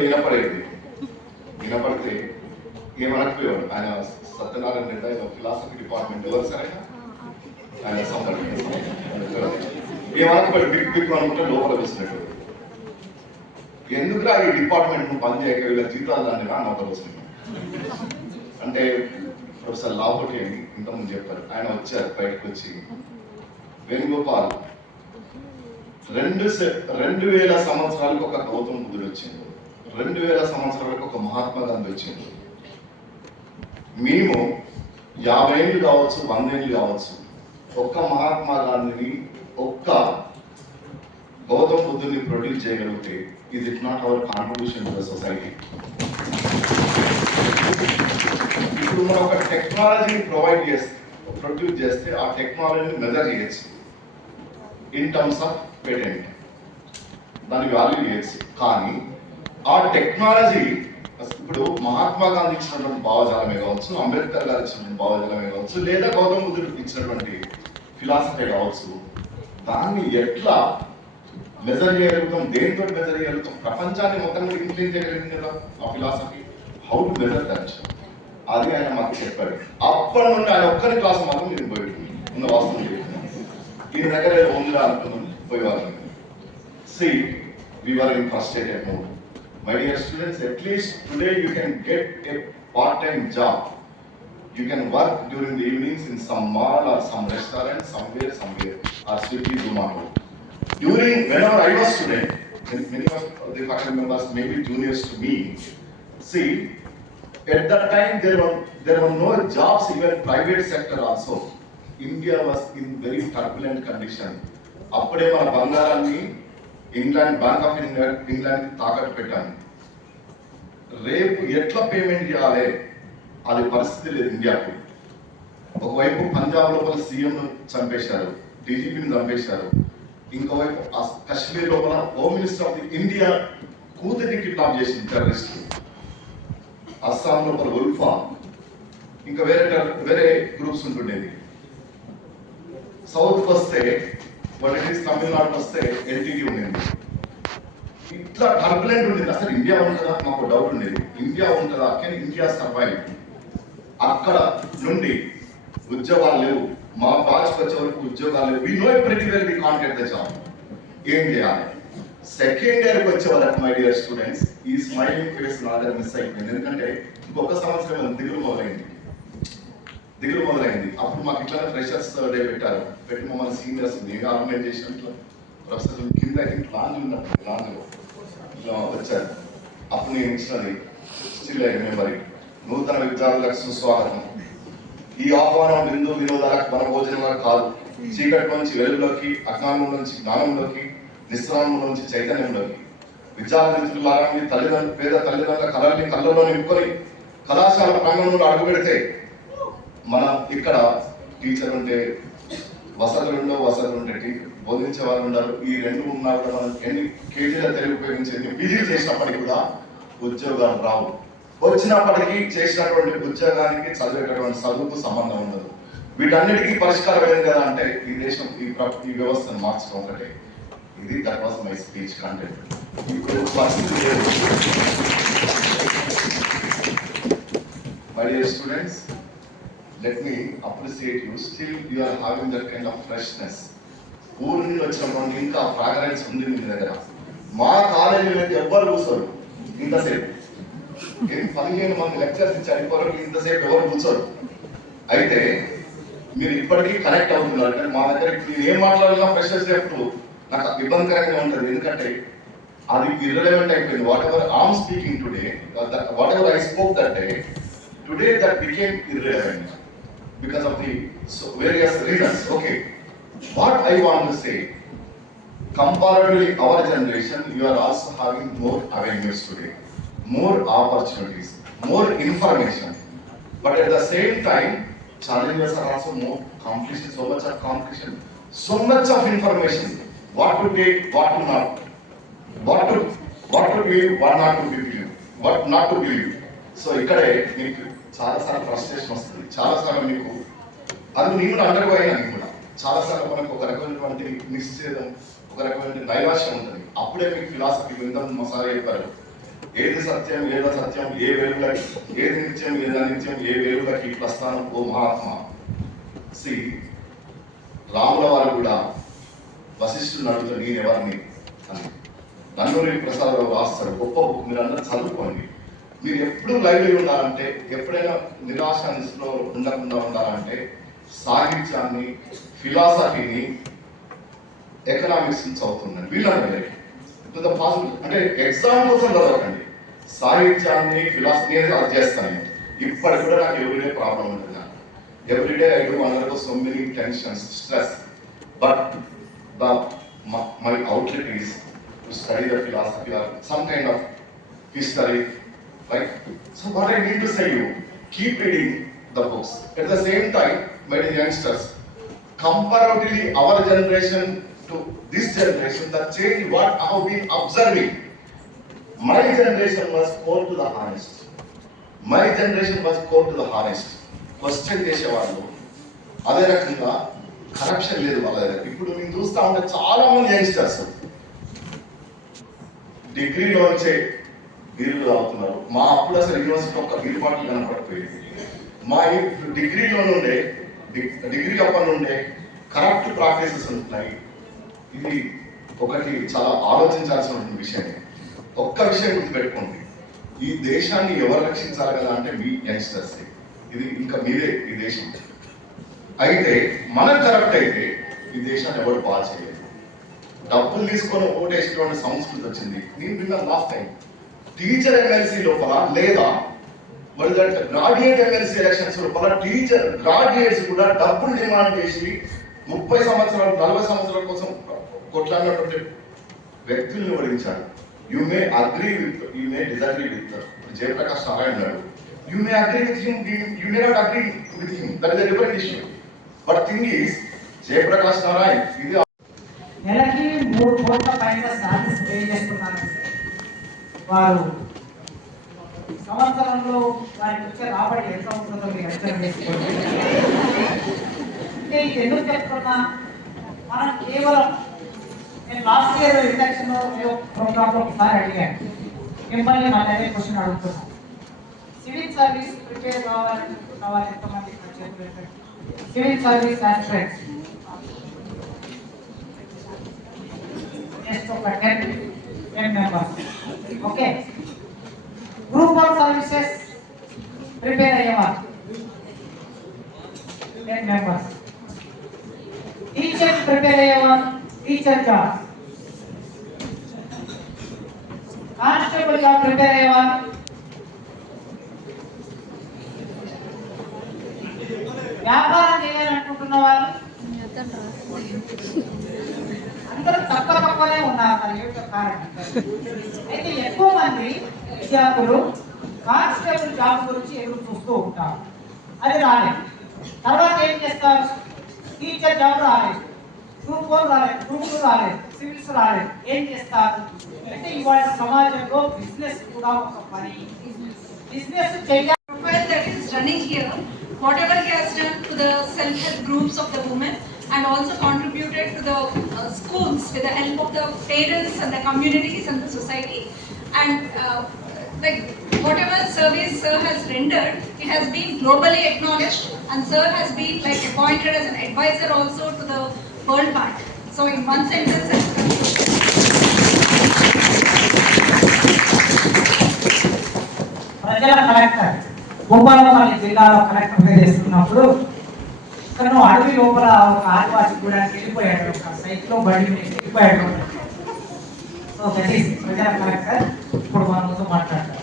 వినపడితే ఏమనకపోయాడు. ఆయన సత్యనారాయణ రెడ్డి ఫిలాసఫీ డిపార్ట్మెంట్ ఎవరు సరే ఆయన ఏమనకపోయాడు. బిగ్ అనుకుంటే లోపల వేసినట్టు. ఎందుకురా ఈ డిపార్ట్మెంట్ ను పని చేయక వీళ్ళ జీతాలు దాన్ని నా నమ్మకం వస్తుంది అంటే ప్రొఫెసర్ లాహోటి అని ఇంతకుముందు చెప్పారు. ఆయన వచ్చారు, బయటకు వచ్చి వేణుగోపాల్ 2000 సంవత్సరాలకు ఒక గౌతమ బుద్ధుడు వచ్చిండు, 2000 సంవత్సరాలకు ఒక మహాత్మా గాంధీ వచ్చిండు. మేము 50 ఏళ్ళు కావచ్చు, 100 ఏళ్ళు కావచ్చు, ఒక్క మహాత్మా గాంధీని, ఒక్క గౌతమ బుద్ధుని ప్రొడ్యూస్ చేయగలిగితే is it not our contribution to the society? ఇప్పుడు మనం ఒక టెక్నాలజీని ప్రొడ్యూస్ చేస్తే ఆ టెక్నాలజీని మెజర్ చేయొచ్చు ఇన్ టర్మ్స్ ఆఫ్ పేటెంట్, దాని వాల్యూ చేయొచ్చు. కానీ ఆ టెక్నాలజీ ఇప్పుడు మహాత్మా గాంధీ ఇచ్చినటువంటి భావజాలమే కావచ్చు, అంబేద్కర్ గారు ఇచ్చినటువంటి భావజాలమే కావచ్చు, లేదా గౌతమ బుద్ధుడు ఇచ్చినటువంటి ఫిలాసఫీ కావచ్చు, దాన్ని ఎట్లా మెజర్ చేయగలుగుతాం, దేనితో మెజర్ చేయగలుగుతాం? ప్రపంచాన్ని మొత్తం కూడా ఇన్ఫ్లుయెన్స్ చేయగలిగింది కదా ఆ philosophy. How to measure that? అది ఆయన మాకు చెప్పాడు. అప్పటి నుండి ఆయన ఒక్కరి క్లాస్ మాత్రం నేను పోయింది ఉన్న వాస్తవం చెప్తున్నాను. ఈయన దగ్గర ఉందా అనుకున్నాను, పోయేవాళ్ళని. See we were in frustrated mood. My dear students, at least today you can get a part-time job. You can work during the evenings in some mall or some restaurant somewhere or Swiggy, Zomato. Whenever I was student, many of the faculty members may be juniors to me. See, at that time there were no jobs even private sector also. India was in very turbulent condition. అప్పుడే మన బంగారాన్ని ఇంగ్లాండ్, బ్యాంక్ ఆఫ్ ఇంగ్లాండ్ తాకట్టు పెట్టాను. రేపు ఎట్లా పేమెంట్ చేయాలి అది పరిస్థితి లేదు ఇండియాకు. ఒకవైపు పంజాబ్ లోపల సీఎం చంపేశారు, డీజీపీని చంపేశారు. ఇంకోవైపు కశ్మీర్ లోపల home minister of the India కూతురిని కిడ్నాప్ చేసింది టెర్రరిస్టులు. అస్సాం లోపల ఉల్ఫా, ఇంకా వేరే గ్రూప్స్ ఉంటుండేది. సౌత్కి వస్తే తమిళనాడుకి వస్తే ఎల్టీటీ ఉండేది. ఇట్లా టర్బులెంట్ ఉండేది. అసలు ఇండియా ఉంటుందా మాకు డౌట్ ఉండేది. ఇండియా ఉంటుందా? Can India survive? అక్కడ నుండి ఉద్యోగాలు లేవు. మా బ్యాచ్కి వచ్చే వరకు ఉద్యోగాలు లేవు. We know pretty well we can't get the job. ఏం చేయాలి? సెకండ్ ఇయర్కి వచ్చే వరకు మై డియర్ స్టూడెంట్స్ ఈ స్మైలింగ్ ఫేస్ నా దగ్గర మిస్ అయిపోయింది. ఎందుకంటే ఇంకొక సంవత్సరం దిగులు మొదలైంది. అప్పుడు మాకు ఇట్లానే ఫ్రెషర్స్ డే పెట్టి మమ్మల్ని సీనియర్స్ నేను ఆర్గనైజేషన్ ప్రొఫెసర్ కింద లాంజ్ ఉన్నప్పుడు లాంజ్లో ఇట్లా వచ్చారు. అప్పుడు నేను ఇచ్చినది స్టిల్ ఐ రిమెంబర్ ఇట్. నూతన విద్యార్థులకు సుస్వాగతం. ఈ ఆహ్వానం బిందు వినోదాలకు మన భోజనాలకు కాదు, చీకటి నుంచి వెలుగులోకి, అజ్ఞానం నుంచి జ్ఞానంలోకి, నిస్సరామం నుంచి చైతన్యంలోకి. విద్యార్థి మిత్రులారా, మీ పేద తల్లిదండ్రుల కళల్ని కళ్ళలో నింపుకొని కళాశాల ప్రాంగణంలో అడుగుపెడితే మనం ఇక్కడ టీచర్ ఉంటే వసతులు ఉంటే బోధించే వాళ్ళు ఉన్నారు. ఈ రెండు ఉన్నారు కూడా మనం ఎన్ని కేజీల తెలుగు ఉపయోగించి ఎన్ని పీజీలు చేసినప్పటికీ కూడా ఉద్యోగాలు రావు. వచ్చినప్పటికీ చేసినటువంటి ఉద్యోగానికి చదివేటటువంటి చదువుకు సంబంధం ఉండదు. వీటన్నిటికీ పరిష్కారం ఏది కదా అంటే ఈ దేశం ఈ వ్యవస్థను మార్చడం ఒకటే. ఇది that was my speech content. ఇప్పుడు పరిస్థితి లేదు. My dear students, let me appreciate you. Still you are having that kind of freshness. ఊరి నుండి వచ్చినప్పుడు ఇంకా ఫ్రాగ్రెన్స్ ఉంది మీ దగ్గర. మా కాలేజీలో ఎవ్వరు కూర్చోరు ఇంతసేపు. 15 మంది లెక్చర్స్ ఇచ్చి అయిపోరు, ఇంతసేపు ఎవరు కూర్చోరు. అయితే మీరు ఇప్పటికీ కనెక్ట్ అవుతున్నారు. అంటే మా దగ్గర నేను ఏం మాట్లాడాలన్నా ఫ్రెషర్స్ ఎప్పుడు నాకు ఇబ్బందికరంగా ఉంటుంది. ఎందుకంటే అది ఇర్రెలెవెంట్ అయిపోయింది. What ever I'm speaking today, what ever I spoke that day, today that became irrelevant because of the various reasons. Okay, what I want to say, comparatively our generation, you are also having more avenues today, more opportunities, more information. But at the same time, challenges are also more competition, so much of competition, so much of information. What to take, what to not, what to believe, what not to believe, what not to believe. So ఇక్కడే మీకు చాలాసార్లు ఫ్రస్ట్రేషన్ వస్తుంది, చాలాసార్లు మీకు అది నేను అండర్గో అయినా కూడా చాలాసార్లు మనకు ఒక రకమైనటువంటి నిశ్చేదం, ఒక రకమైన నైరాశ్యం ఉంటుంది. అప్పుడే మీకు ఫిలాసఫీ విందాం మా సార్ చెప్పారు, ఏది సత్యం ఏదో సత్యం, ఏ వేలులకి ఏది నిత్యం ఏదో నిత్యం, ఏ వేలులకి ప్రస్థానం ఓ మహాత్మ. సి రాముల వారు కూడా వశిష్ఠుని అడుగుతాడు నేను ఎవరిని అని. నన్నూరి ప్రసాదరావు రాస్తాడు గొప్ప బుక్, మీరు అందరూ చదువుకోండి. మీరు ఎప్పుడు లైవ్లీ ఉండాలంటే, ఎప్పుడైనా నిరాశ నిస్లో ఉండకుండా ఉండాలంటే సాహిత్యాన్ని, ఫిలాసఫీని, ఎకనామిక్స్ చదువుతుందండి. వీళ్ళంటే పాసిబుల్ అంటే ఎగ్జామ్ కోసం చదవకండి, సాహిత్యాన్ని ఫిలాసఫీ అది చేస్తాను. ఇప్పటికి కూడా నాకు ఎవ్రీడే ప్రాబ్లం ఉంటుంది. Everyday I do undergo so many tensions, stress, but my outlet is to study the philosophy or some kind of history, right? So what I need to say you, keep reading the books. At the same time, my dear youngsters, comparatively our generation to this generation, the change what I have been observing, my generation was core to the honest. My generation was core to the honest. Question చేసేవాళ్ళు, అదే రకంగా కరప్షన్ లేదు వాళ్ళ దగ్గర. ఇప్పుడు నేను చూస్తా ఉంటే చాలా మంది యంగ్స్టర్స్ డిగ్రీలో వచ్చే బీర్లు తాగుతున్నారు. మా అప్పుడు అసలు యూనివర్సిటీ ఒక బీర్ బాటిల్ కనపడిపోయింది. మా డిగ్రీలో నుండే డిగ్రీ అప్పటి నుండే కరప్ట్ ప్రాక్టీసెస్ ఉంటున్నాయి. ఇది ఒకటి చాలా ఆలోచించాల్సిన విషయం. ఒక్క విషయం గుర్తుపెట్టుకోండి, ఈ దేశాన్ని ఎవరు రక్షించాలి కదా అంటే మీ యంగ్స్టర్స్. ఇది ఇంకా మీదే ఈ దేశం. అయితే మనం కరెక్ట్ అయితే ఈ దేశాన్ని ఎవరు బాగా చేయలేదు. డబ్బులు తీసుకొని ఓటేసేటువంటి సంస్కృతి వచ్చింది. నేను విన్నాను లాస్ట్ టైం టీచర్ ఎమ్మెల్సీ లోపల లేదా మరి గ్రాడ్యుయేట్ ఎమ్మెల్సీ ఎలక్షన్స్ లోపల టీచర్ గ్రాడ్యుయేట్స్ కూడా డబ్బులు డిమాండ్ చేసి 30 సంవత్సరాలు 40 సంవత్సరాల కోసం కొట్లాడినటువంటి వ్యక్తుల్ని ఓడించాడు. You may agree with, you may disagree with Jayaprakash Narayana గారు. You may agree with him, you may not agree with him. That is a different issue. But thing is, Jayaprakash Narayan, ఇది నెలకి 3 కోట్ల పైన సాలరీస్ పే చేస్తున్నారంటే వారు సంవత్సరంలో వారికి వచ్చే రాబడి ఎంత ఉంటుందో మీరు అంచనా వేసుకోండి. అంటే ఇది ఎందుకు చెప్తున్నా, మనం కేవలం నేను లాస్ట్ ఇయర్ ఇండక్షన్ ప్రోగ్రామ్లో ఒకసారి అడిగాను, మిమ్మల్ని మళ్ళీ అదే క్వశ్చన్ అడుగుతున్నాను. సివిల్ సర్వీస్ ప్రిపేర్ కావాలనుకున్న వాళ్ళు ఎంతమంది చేతులు? సివిల్ సర్వీస్ ఆస్పిరెంట్స్ జస్ట్ ఒక 10 members. Okay, group of services prepare అయ్యేవారు 10 మెంబర్స్. టీచర్ ప్రిపేర్ అయ్యేవారు, teacher job. Constable job prepare అయ్యేవారు. వ్యాపారం చేయాలనుకుంటున్న వాళ్ళు అందరూ తక్కువనే ఉన్నారు. మరి ఏమిటో కారణం. అయితే ఎక్కువ మంది విద్యార్థులు కానిస్టేబుల్ జాబ్ గురించి ఎదురు చూస్తూ ఉంటారు. అది రాలేదు. తర్వాత ఏం చేస్తారు? టీచర్ జాబ్ రాలేదు, గ్రూప్ 1 రాలేదు, గ్రూప్ 2 రాలేదు, సివిల్స్ రాలేదు. ఏం చేస్తారు అంటే ఇవాళ సమాజంలో బిజినెస్ కూడా ఒక పని. బిజినెస్ చేయాలి. That is running here, whatever he has done to the self-help groups of the women and also contributed to the schools with the help of the parents and the communities and the society, and like whatever service sir has rendered, it has been globally acknowledged, and sir has been like appointed as an advisor also to the World Bank. So in one sentence, ప్రజల కలెక్టర్ భూపాలపల్లి జిల్లాలో కలెక్టర్గా చేస్తున్నప్పుడు తను అడవి లోపల ఒక ఆదివాసి కూడా వెళ్ళిపోయాడు, ఒక సైకిల్లో బండి మీద వెళ్ళిపోయాడు. సో దట్ ఈస్ ప్రజల కలెక్టర్. ఇప్పుడు మనతో మాట్లాడతారు.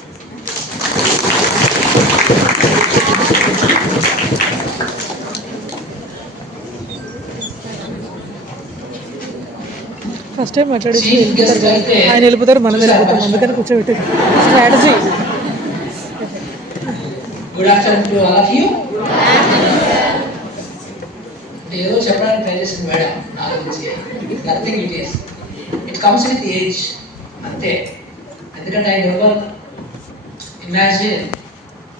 ఫస్ట్ టైం మాట్లాడి ఆయన వెళ్ళిపోతారు, మనం వెళ్ళిపోతాం. అందుకని కూర్చోబెట్టి strategy. Good afternoon to all of you. ఏదో చెప్పడానికి ట్రై చేసింది మేడం నా గురించి. Nothing it is. It comes with age అంతే. ఎందుకంటే I never imagine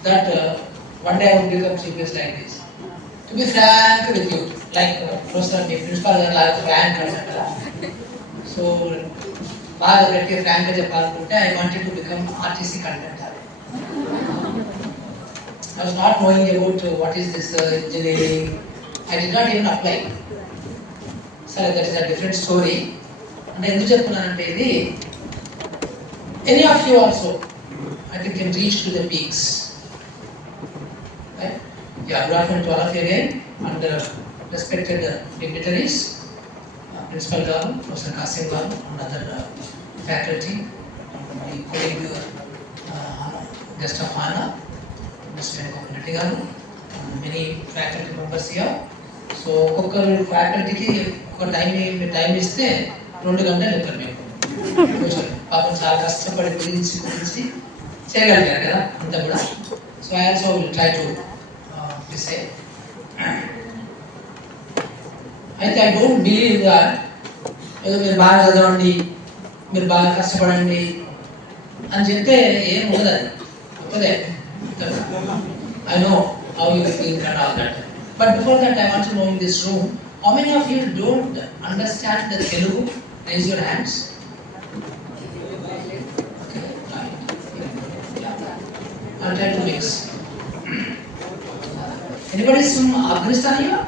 that one day I would become serious like this. To be frank with you, like professor మీ ప్రిన్సిపాల్ గారు లాగా ఫ్రాంక్ అంటారు కదా. సో బాగా గట్టిగా ఫ్రాంక్గా చెప్పాలనుకుంటే I wanted to become RTC conductor. I was not knowing about what is this engineering. I did not even apply. So that is a different story. And endu cheptunante idi any of you also I think can reach to the peaks. Right? Yeah, good afternoon to all of you again and respected dignitaries, Principal Garu, Professor Kasim Garu and other faculty, my colleague guest of honor, Mr. Community Garu, many faculty members here. So, ఒక్కొక్కరు ఫ్యాకల్టీకి ఒక టైం ఇస్తే 2 గంటలు చెప్తారు మీకు. పాపం చాలా కష్టపడి గురించి చేయగలిగారు కదా అంతా కూడా. So I also will try to say. అయితే ఐ డోంట్ బిలీవ్ దట్ ఏదో మీరు బాగా చదవండి, మీరు బాగా కష్టపడండి అని చెప్తే ఏం ఉండదు. అది ఒక్కదే. I know how you think and all that. But before that, I want to know in this room, how many of you don't understand the Telugu? Raise your hands. Okay, right. Yeah. I'll try to mix. Anybody is from Afghanistan here?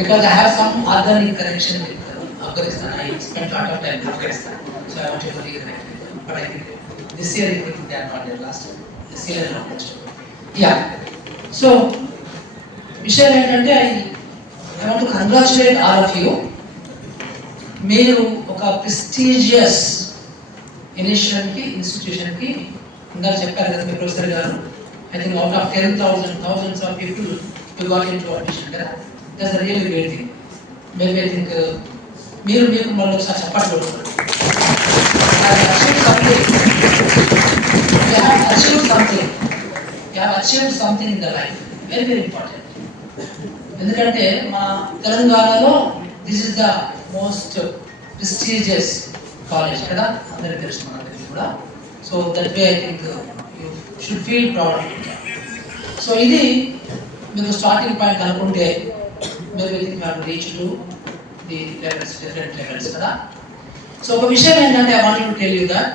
Because I have some organic connection with Afghanistan. I spent a lot of time in Afghanistan. So I wanted to reconnect with them. But I think this year I think they are not there. Last year, this year I not there. Yeah. So, విషయం ఏంటంటే I want to congratulate all of you. మీరు ఒక ప్రెస్టీజియస్ ఇన్స్టిట్యూషన్కి ఇందాక చెప్పారు కదా మీ ప్రొఫెసర్ గారు. I think out of 10,000 thousands of people you got into admission కదా. That's a really great thing. Maybe I think మీరు మళ్ళీ ఒకసారి చెప్పాలి కొడుతున్నారు. You have achieved something. You have achieved something in the life. Very, very important. ఎందుకంటే మా తెలంగాణలో this is the most prestigious college కదా, అందరికీ తెలుసు మనందరికీ కూడా. So that way I think you should feel proud. So ఇది మీకు స్టార్టింగ్ పాయింట్ అనుకుంటే మీరు reach to the levels, different levels కదా. సో ఒక విషయం ఏంటంటే I want to tell you that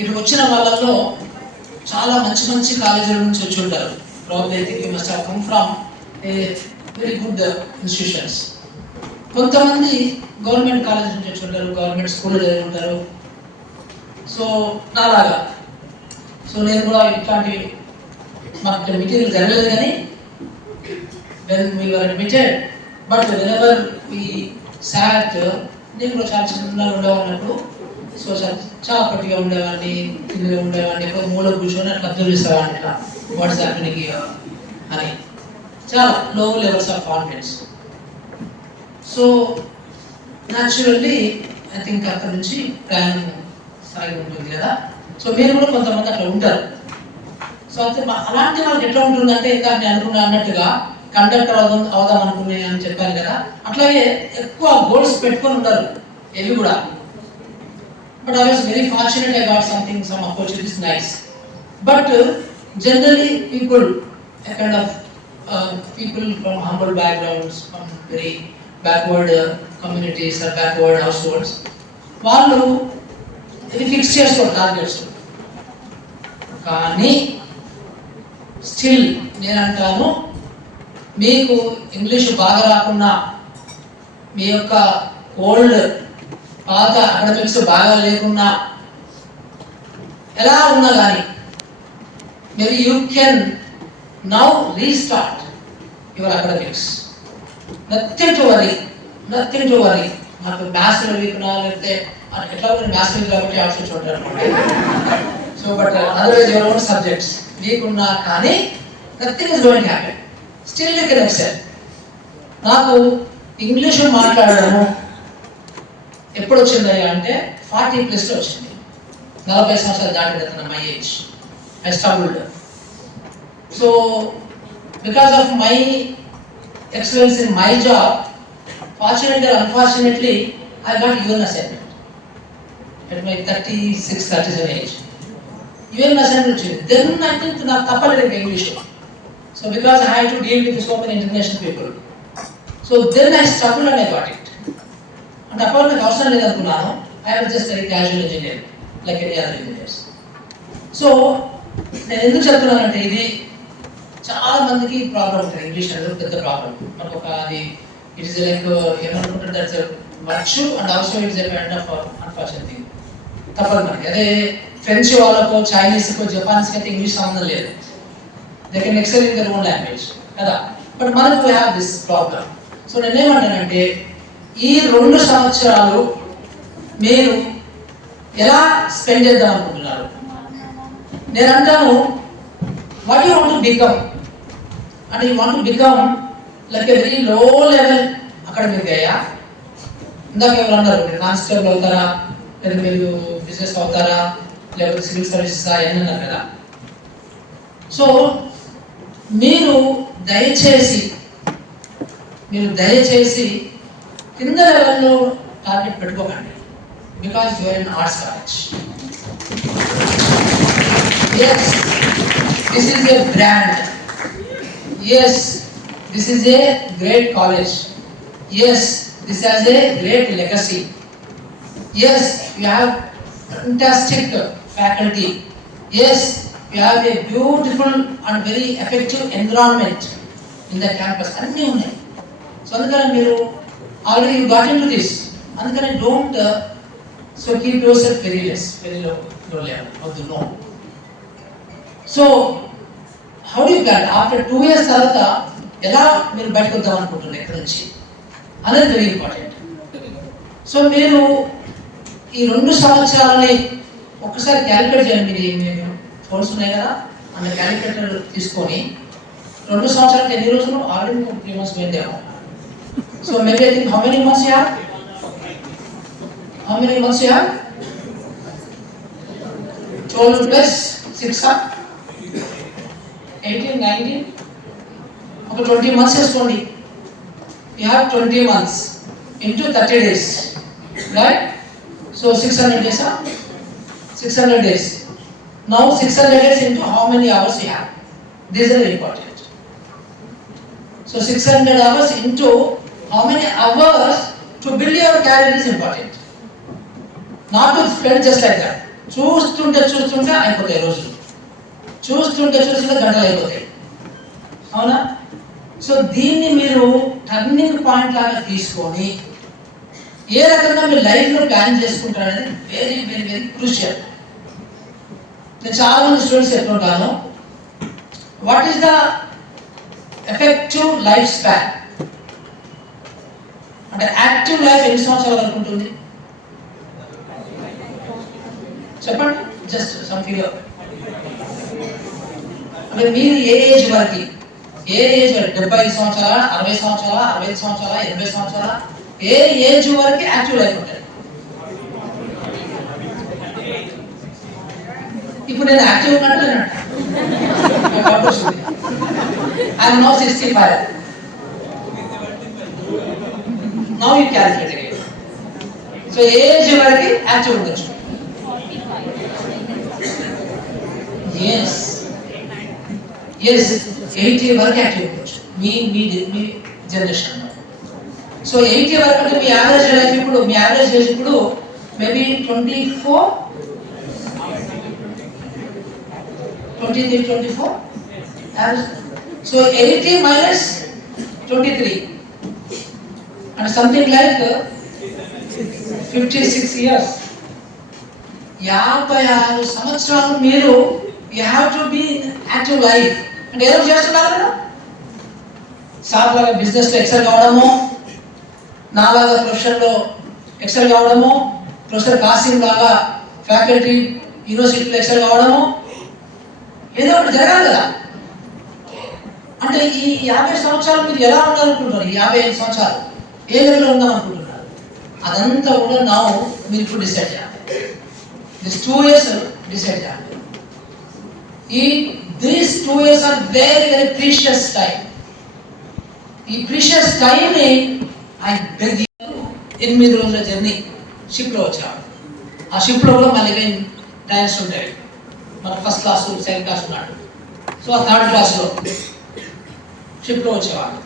ఇటు వచ్చిన వాళ్ళల్లో చాలా మంచి మంచి కాలేజీల నుంచి వచ్చి ఉంటారు. Probably I think you must have come from a very good institutions. కొంతమంది గవర్నమెంట్ కాలేజ్ నుంచి వచ్చి ఉంటారు, గవర్నమెంట్ స్కూల్లో చదివి ఉంటారు. సో నాలాగా నేను కూడా ఇట్లాంటి మాకు ఇక్కడ మెటీరియల్ జరగలేదు కానీ when we were admitted, but whenever we సాట్ నేను కూడా చాలా చిన్నగా ఉండేవాళ్ళప్పుడు. సో చాలా పట్టిగా ఉండేవాడిని, తిన్నగా ఉండేవాడిని, ఎప్పుడు మూల కూర్చొని అట్లా అబ్జర్వ్ చేసేవాడిని ఇట్లా వాట్స్ హ్యాపెనింగ్ అని. చాలా లో levels of confidence. So naturally I think అక్కడ నుంచి ప్రయాణం సాగి ఉంటుంది కదా. సో మీరు కూడా కొంతమంది అట్లా ఉంటారు. సో అయితే అలాంటి వాళ్ళకి ఎట్లా ఉంటుందంటే ఇంకా నేను అన్నట్టుగా కండక్టర్ అవుదాం అనుకునే అని చెప్పాను కదా, అట్లాగే ఎక్కువ గోల్స్ పెట్టుకొని ఉంటారు ఇవి కూడా. But I was very fortunate, I got something, some opportunities nice. But generally people kind of people from humble backgrounds, from very backward communities or backward households, వాళ్ళు ఇది ఫిక్స్ చేసుకోరు టార్గెట్స్. కానీ స్టిల్ నేను అంటాను, మీకు ఇంగ్లీష్ బాగా రాకున్నా, మీ యొక్క ఓల్డ్ పాత అకాడమిక్స్ బాగా లేకున్నా, ఎలా ఉన్నా కానీ maybe you can now restart your academics. Nothing to worry. నాకు మ్యాథ్స్ వీక్నా లేకపోతే ఎట్లా మ్యాథ్స్ వీక్ కాబట్టి ఆప్షన్స్ ఉంటారు అనమాట. So but otherwise your own subjects వీకున్నా కానీ nothing is going to happen. Still you can excel. నాకు ఇంగ్లీషు మాట్లాడడము ఎప్పుడు వచ్చింది అంటే 40+ వచ్చింది. 40 సంవత్సరాలు దాటిన my age I struggled. So because of my excellence in my job, fortunately or unfortunately, I got UN assignment at my 36, 37 age. UN assignment వచ్చింది. Then I think నాకు తప్పలేదు English. So because I had to deal with so many international people, so then I struggled and I got it. And అప్పుడు నాకు అవసరం లేదనుకున్నాను. I was just very casual engineer like any other engineers. So నేను ఎందుకు చెప్తున్నానంటే ఇది చాలా మందికి ప్రాబ్లం ఉంటుంది. ఇంగ్లీష్ అనేది పెద్ద ప్రాబ్లం. మనకు ఒక అది ఇట్ ఈస్ లైక్ ఏమనుకుంటారు, that's virtue and also it's a kind of unfortunate thing. తప్పదు మనకి. అదే ఫ్రెంచ్ వాళ్ళకో చైనీస్కో జపానీస్కి అయితే ఇంగ్లీష్ సంబంధం లేదు. They can XL in their own language కదా. బట్ మనకు we have this problem. So నేనేమంటానంటే ఈ 2 సంవత్సరాలు మీరు ఎలా స్పెండ్ చేద్దాం అనుకుంటున్నారు? నేను అంటాను, what you want to become అంటే you want to become like a very low level academic అయ్యా. ఇందాక ఎవరు అన్నారు, మీరు కానిస్టేబుల్ అవుతారా, లేదా మీరు బిజినెస్ అవుతారా, లేకపోతే సివిల్ సర్వీసెస్ అవన్నీ అన్నారు కదా. సో మీరు దయచేసి కింద లెవెల్లో టార్గెట్ పెట్టుకోకండి. Because you are in arts college. Yes, this is a brand. Yes, this is a great college. Yes, this has a great legacy. Yes, you have fantastic faculty. Yes, you have a beautiful and very effective environment in the campus. అన్నీ ఉన్నాయి. సో అందుకని మీరు already you got into this. అందుకని don't so keep yourself very low level of the no. So how do you plan after 2 years తర్వాత ఎలా మీరు బయటకు వద్దాం అనుకుంటున్నారు ఇక్కడ నుంచి అనేది వెరీ ఇంపార్టెంట్. సో మీరు ఈ 2 సంవత్సరాలని ఒక్కసారి క్యాలిక్యులేట్ చేయండి. మీరు ఫోన్స్ ఉన్నాయి కదా, అన్న క్యాలిక్యులేటర్ తీసుకొని 2 సంవత్సరాలు ఎన్ని రోజులు? ఆల్రెడీ 3 months పోయిందేమో. So maybe I think how many months you have? 12 plus 6 18, 19, ఒక 20 months వేసుకోండి. You have 20 months into 30 days, right? So 600 days, 600 days. Now 600 days into how many hours you have? These are important. So 600 hours into how many hours to build your career is important. Not to spend just like that. చూస్తుంటే అయిపోతాయి రోజులు, చూస్తుంటే గంటలు అయిపోతాయి, అవునా? సో దీన్ని మీరు టర్నింగ్ పాయింట్ లాగా తీసుకొని ఏ రకంగా మీరు లైఫ్లో ప్లాన్ చేసుకుంటారు అనేది వెరీ వెరీ వెరీ క్రూషియల్. నేను చాలా మంది స్టూడెంట్స్ చెప్తుంటాను, what is the effective life span అంటే యాక్టివ్ లైఫ్ ఎన్ని సంవత్సరాలు వరకు ఉంటుంది చెప్పండి? Just some figure. అంటే మీరు ఏ ఏజ్ వరకు 75 సంవత్సరాల, 60 సంవత్సరాల, 65 సంవత్సరాల, 80 సంవత్సరాల, ఏ ఏజ్ వరకు యాక్టివ్ లైఫ్ ఉంటుంది? ఇప్పుడు నేను యాక్టివ్ ఉన్నట్టు I'm now 65. Now you calculate again. So age వరకు యాక్టివ్ ఉండొచ్చు. Yes, 80 వరకు యాక్టివ్ ఉండొచ్చు మీ జనరేషన్. సో 80 వరకు అంటే మీ యావరేజ్ లైఫ్ ఇప్పుడు, మీ యావరేజ్ ఏజ్ ఇప్పుడు maybe 24, 24 so 80 minus 23 and something like 56 years. 56 సంవత్సరాలు మీరు you have to be in active life. అంటే ఏదో చేస్తున్నారు కదా, సార్ లాగా బిజినెస్లో ఎక్సెల్ కావడము, నాలాగా ప్రొఫెషన్లో ఎక్సెల్ కావడము, ప్రొఫెసర్ కాసిం లాగా ఫ్యాకల్టీ యూనివర్సిటీలో ఎక్సెల్ కావడము, ఏదో ఒకటి జరగాలి కదా. అంటే ఈ 50 సంవత్సరాలు మీరు ఎలా ఉండాలనుకుంటున్నారు? ఈ 55 సంవత్సరాలు ఏ లెవెల్లో ఉందాం అనుకుంటున్నారు? అదంతా కూడా మీరు ఇప్పుడు డిసైడ్ చేయాలి. These 2 years decide that. These 2 years are very, very precious time. ఈ ప్రీషియస్ టైంని ఆయన బెగ్ 8 రోజుల జర్నీ షిప్లో వచ్చాడు. ఆ షిప్లో కూడా మళ్ళీ టైర్స్ ఉంటాయి. మన ఫస్ట్ క్లాస్, సెకండ్ క్లాస్ ఉన్నాడు. సో ఆ థర్డ్ క్లాస్లో షిప్లో వచ్చేవాడు.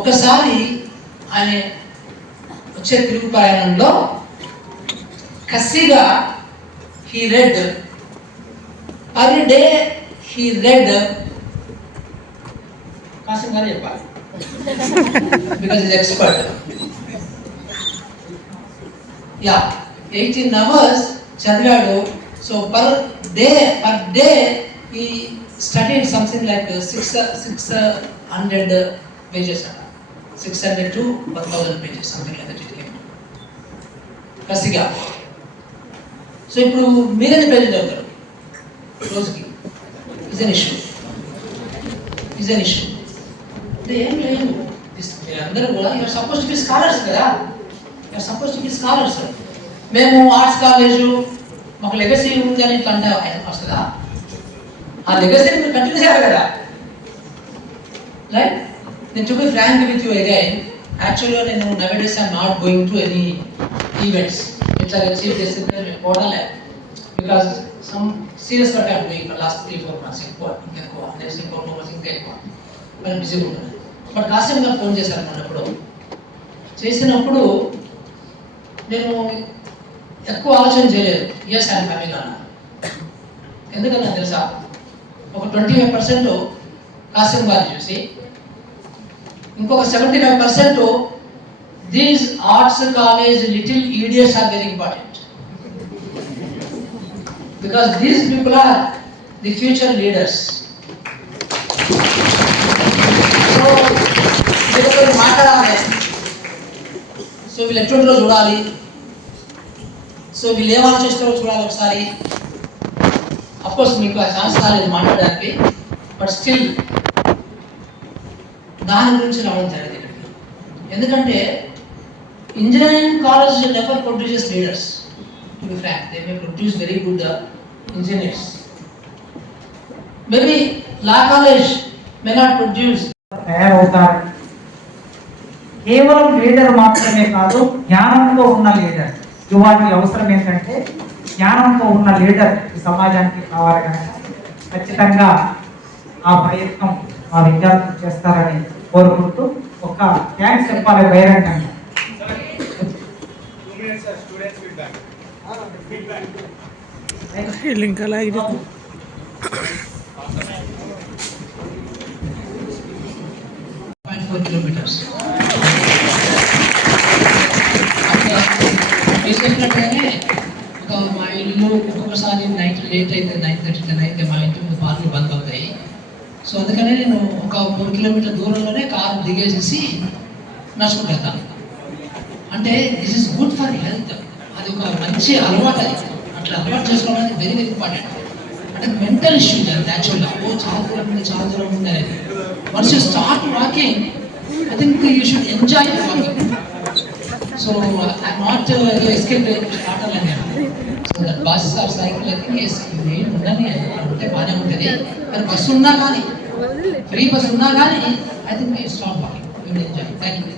ఒకసారి ఆయన వచ్చే తిరుగు ప్రయాణంలో కసిగా he read per day he read Kasim గారు చెప్పాలి because he's expert. Yeah, 18 hours చదివాడు. So per day he studied something like 600 pages, 600 to 1000 pages, something like that. కసిగా. సో ఇప్పుడు మీరెన్ని పేజెస్ చదువుతారు రోజుకి? Is an issue. ఏం లేదు, అందరూ కూడా you're suppose to be scholars కదా, you're suppose to be scholars. మేము ఆర్ట్స్ కాలేజు మాకు లెగసీ ఉంది అని ఇట్లా అంటే వస్తుందా? ఆ లెగసీని మీరు కంటిన్యూ చేయాలి కదా, రైట్? నేను to be frank with you again, యాక్చువల్గా నేను nowadays I'm not going to any events. ఇట్లా చీఫ్ గెస్ట్ పోవడం లేదు, because some serious work I'm doing for last 3-4 months. ఎక్కువ నెక్స్ట్ ఇంకో ఇంకా ఎక్కువ మనం బిజీగా ఉంటాను. బట్ కాసేపు నాకు ఫోన్ చేశాను అన్నప్పుడు, చేసినప్పుడు నేను ఎక్కువ ఆలోచన చేయలేదు. ఎస్ ఐఎమ్ హ్యాపీగా అన్నా. ఎందుకన్నా తెలుసా, ఒక 25% కాసిం గారిని చూసి, ఇంకొక 75% these arts college little idiots are very important, because these people are the future leaders. So వీళ్ళతో మాట్లాడాలి, సో వీళ్ళు ఎట్లుంటారో చూడాలి, సో వీళ్ళు ఏం ఆలోచిస్తారో చూడాలి ఒకసారి. అఫ్కోర్స్ మీకు ఆ ఛాన్స్ రాలేదు మాట్లాడడానికి, బట్ స్టిల్ దాని గురించి రావడం జరిగింది. ఎందుకంటే engineering college never produces leaders. To be frank, they may produce very good engineers. Maybe law college may not produce. తయారవుతారు. కేవలం లీడర్ మాత్రమే కాదు, జ్ఞానంతో ఉన్న లీడర్. యువాకి అవసరం ఏంటంటే జ్ఞానంతో ఉన్న లీడర్ ఈ సమాజానికి కావాలి కనుక ఖచ్చితంగా ఆ ప్రయత్నం మా విద్యార్థులు చేస్తారని కోరుకుంటూ ఒక థ్యాంక్స్ చెప్పాలి బహిరంగంగా. లింక్ అలా ఇది 0.4 kilometers. చెప్పినట్టుగానే మా ఇల్లు ఒక్కొక్కసారి నైట్ లేట్ అయితే 9:30, 10 అయితే మా ఇంటి ముందు పార్కులు బంద్ అవుతాయి. సో అందుకనే నేను ఒక 3 kilometer దూరంలోనే కారు దిగేసేసి నడుచుకుంటూ వెళ్తాను. అంటే this is good for health. అది ఒక మంచి అలవాటు. అది అట్లా అలవాటు చేసుకోవడం అనేది వెరీ వెరీ ఇంపార్టెంట్. అంటే మెంటల్ ఇష్యూస్ అది యాక్చువల్గా చాలా దూరం ఉంది అనేది. Once you start walking, I think you should enjoy walking. So I not escape starter అన్నాను. So that bus or cycle I think ఏం ఉండని అంటే బాగానే ఉంటుంది. కానీ బస్సు ఉన్నా కానీ, ఫ్రీ బస్ ఉన్నా కానీ, I think you start walking, you enjoy. Thank you.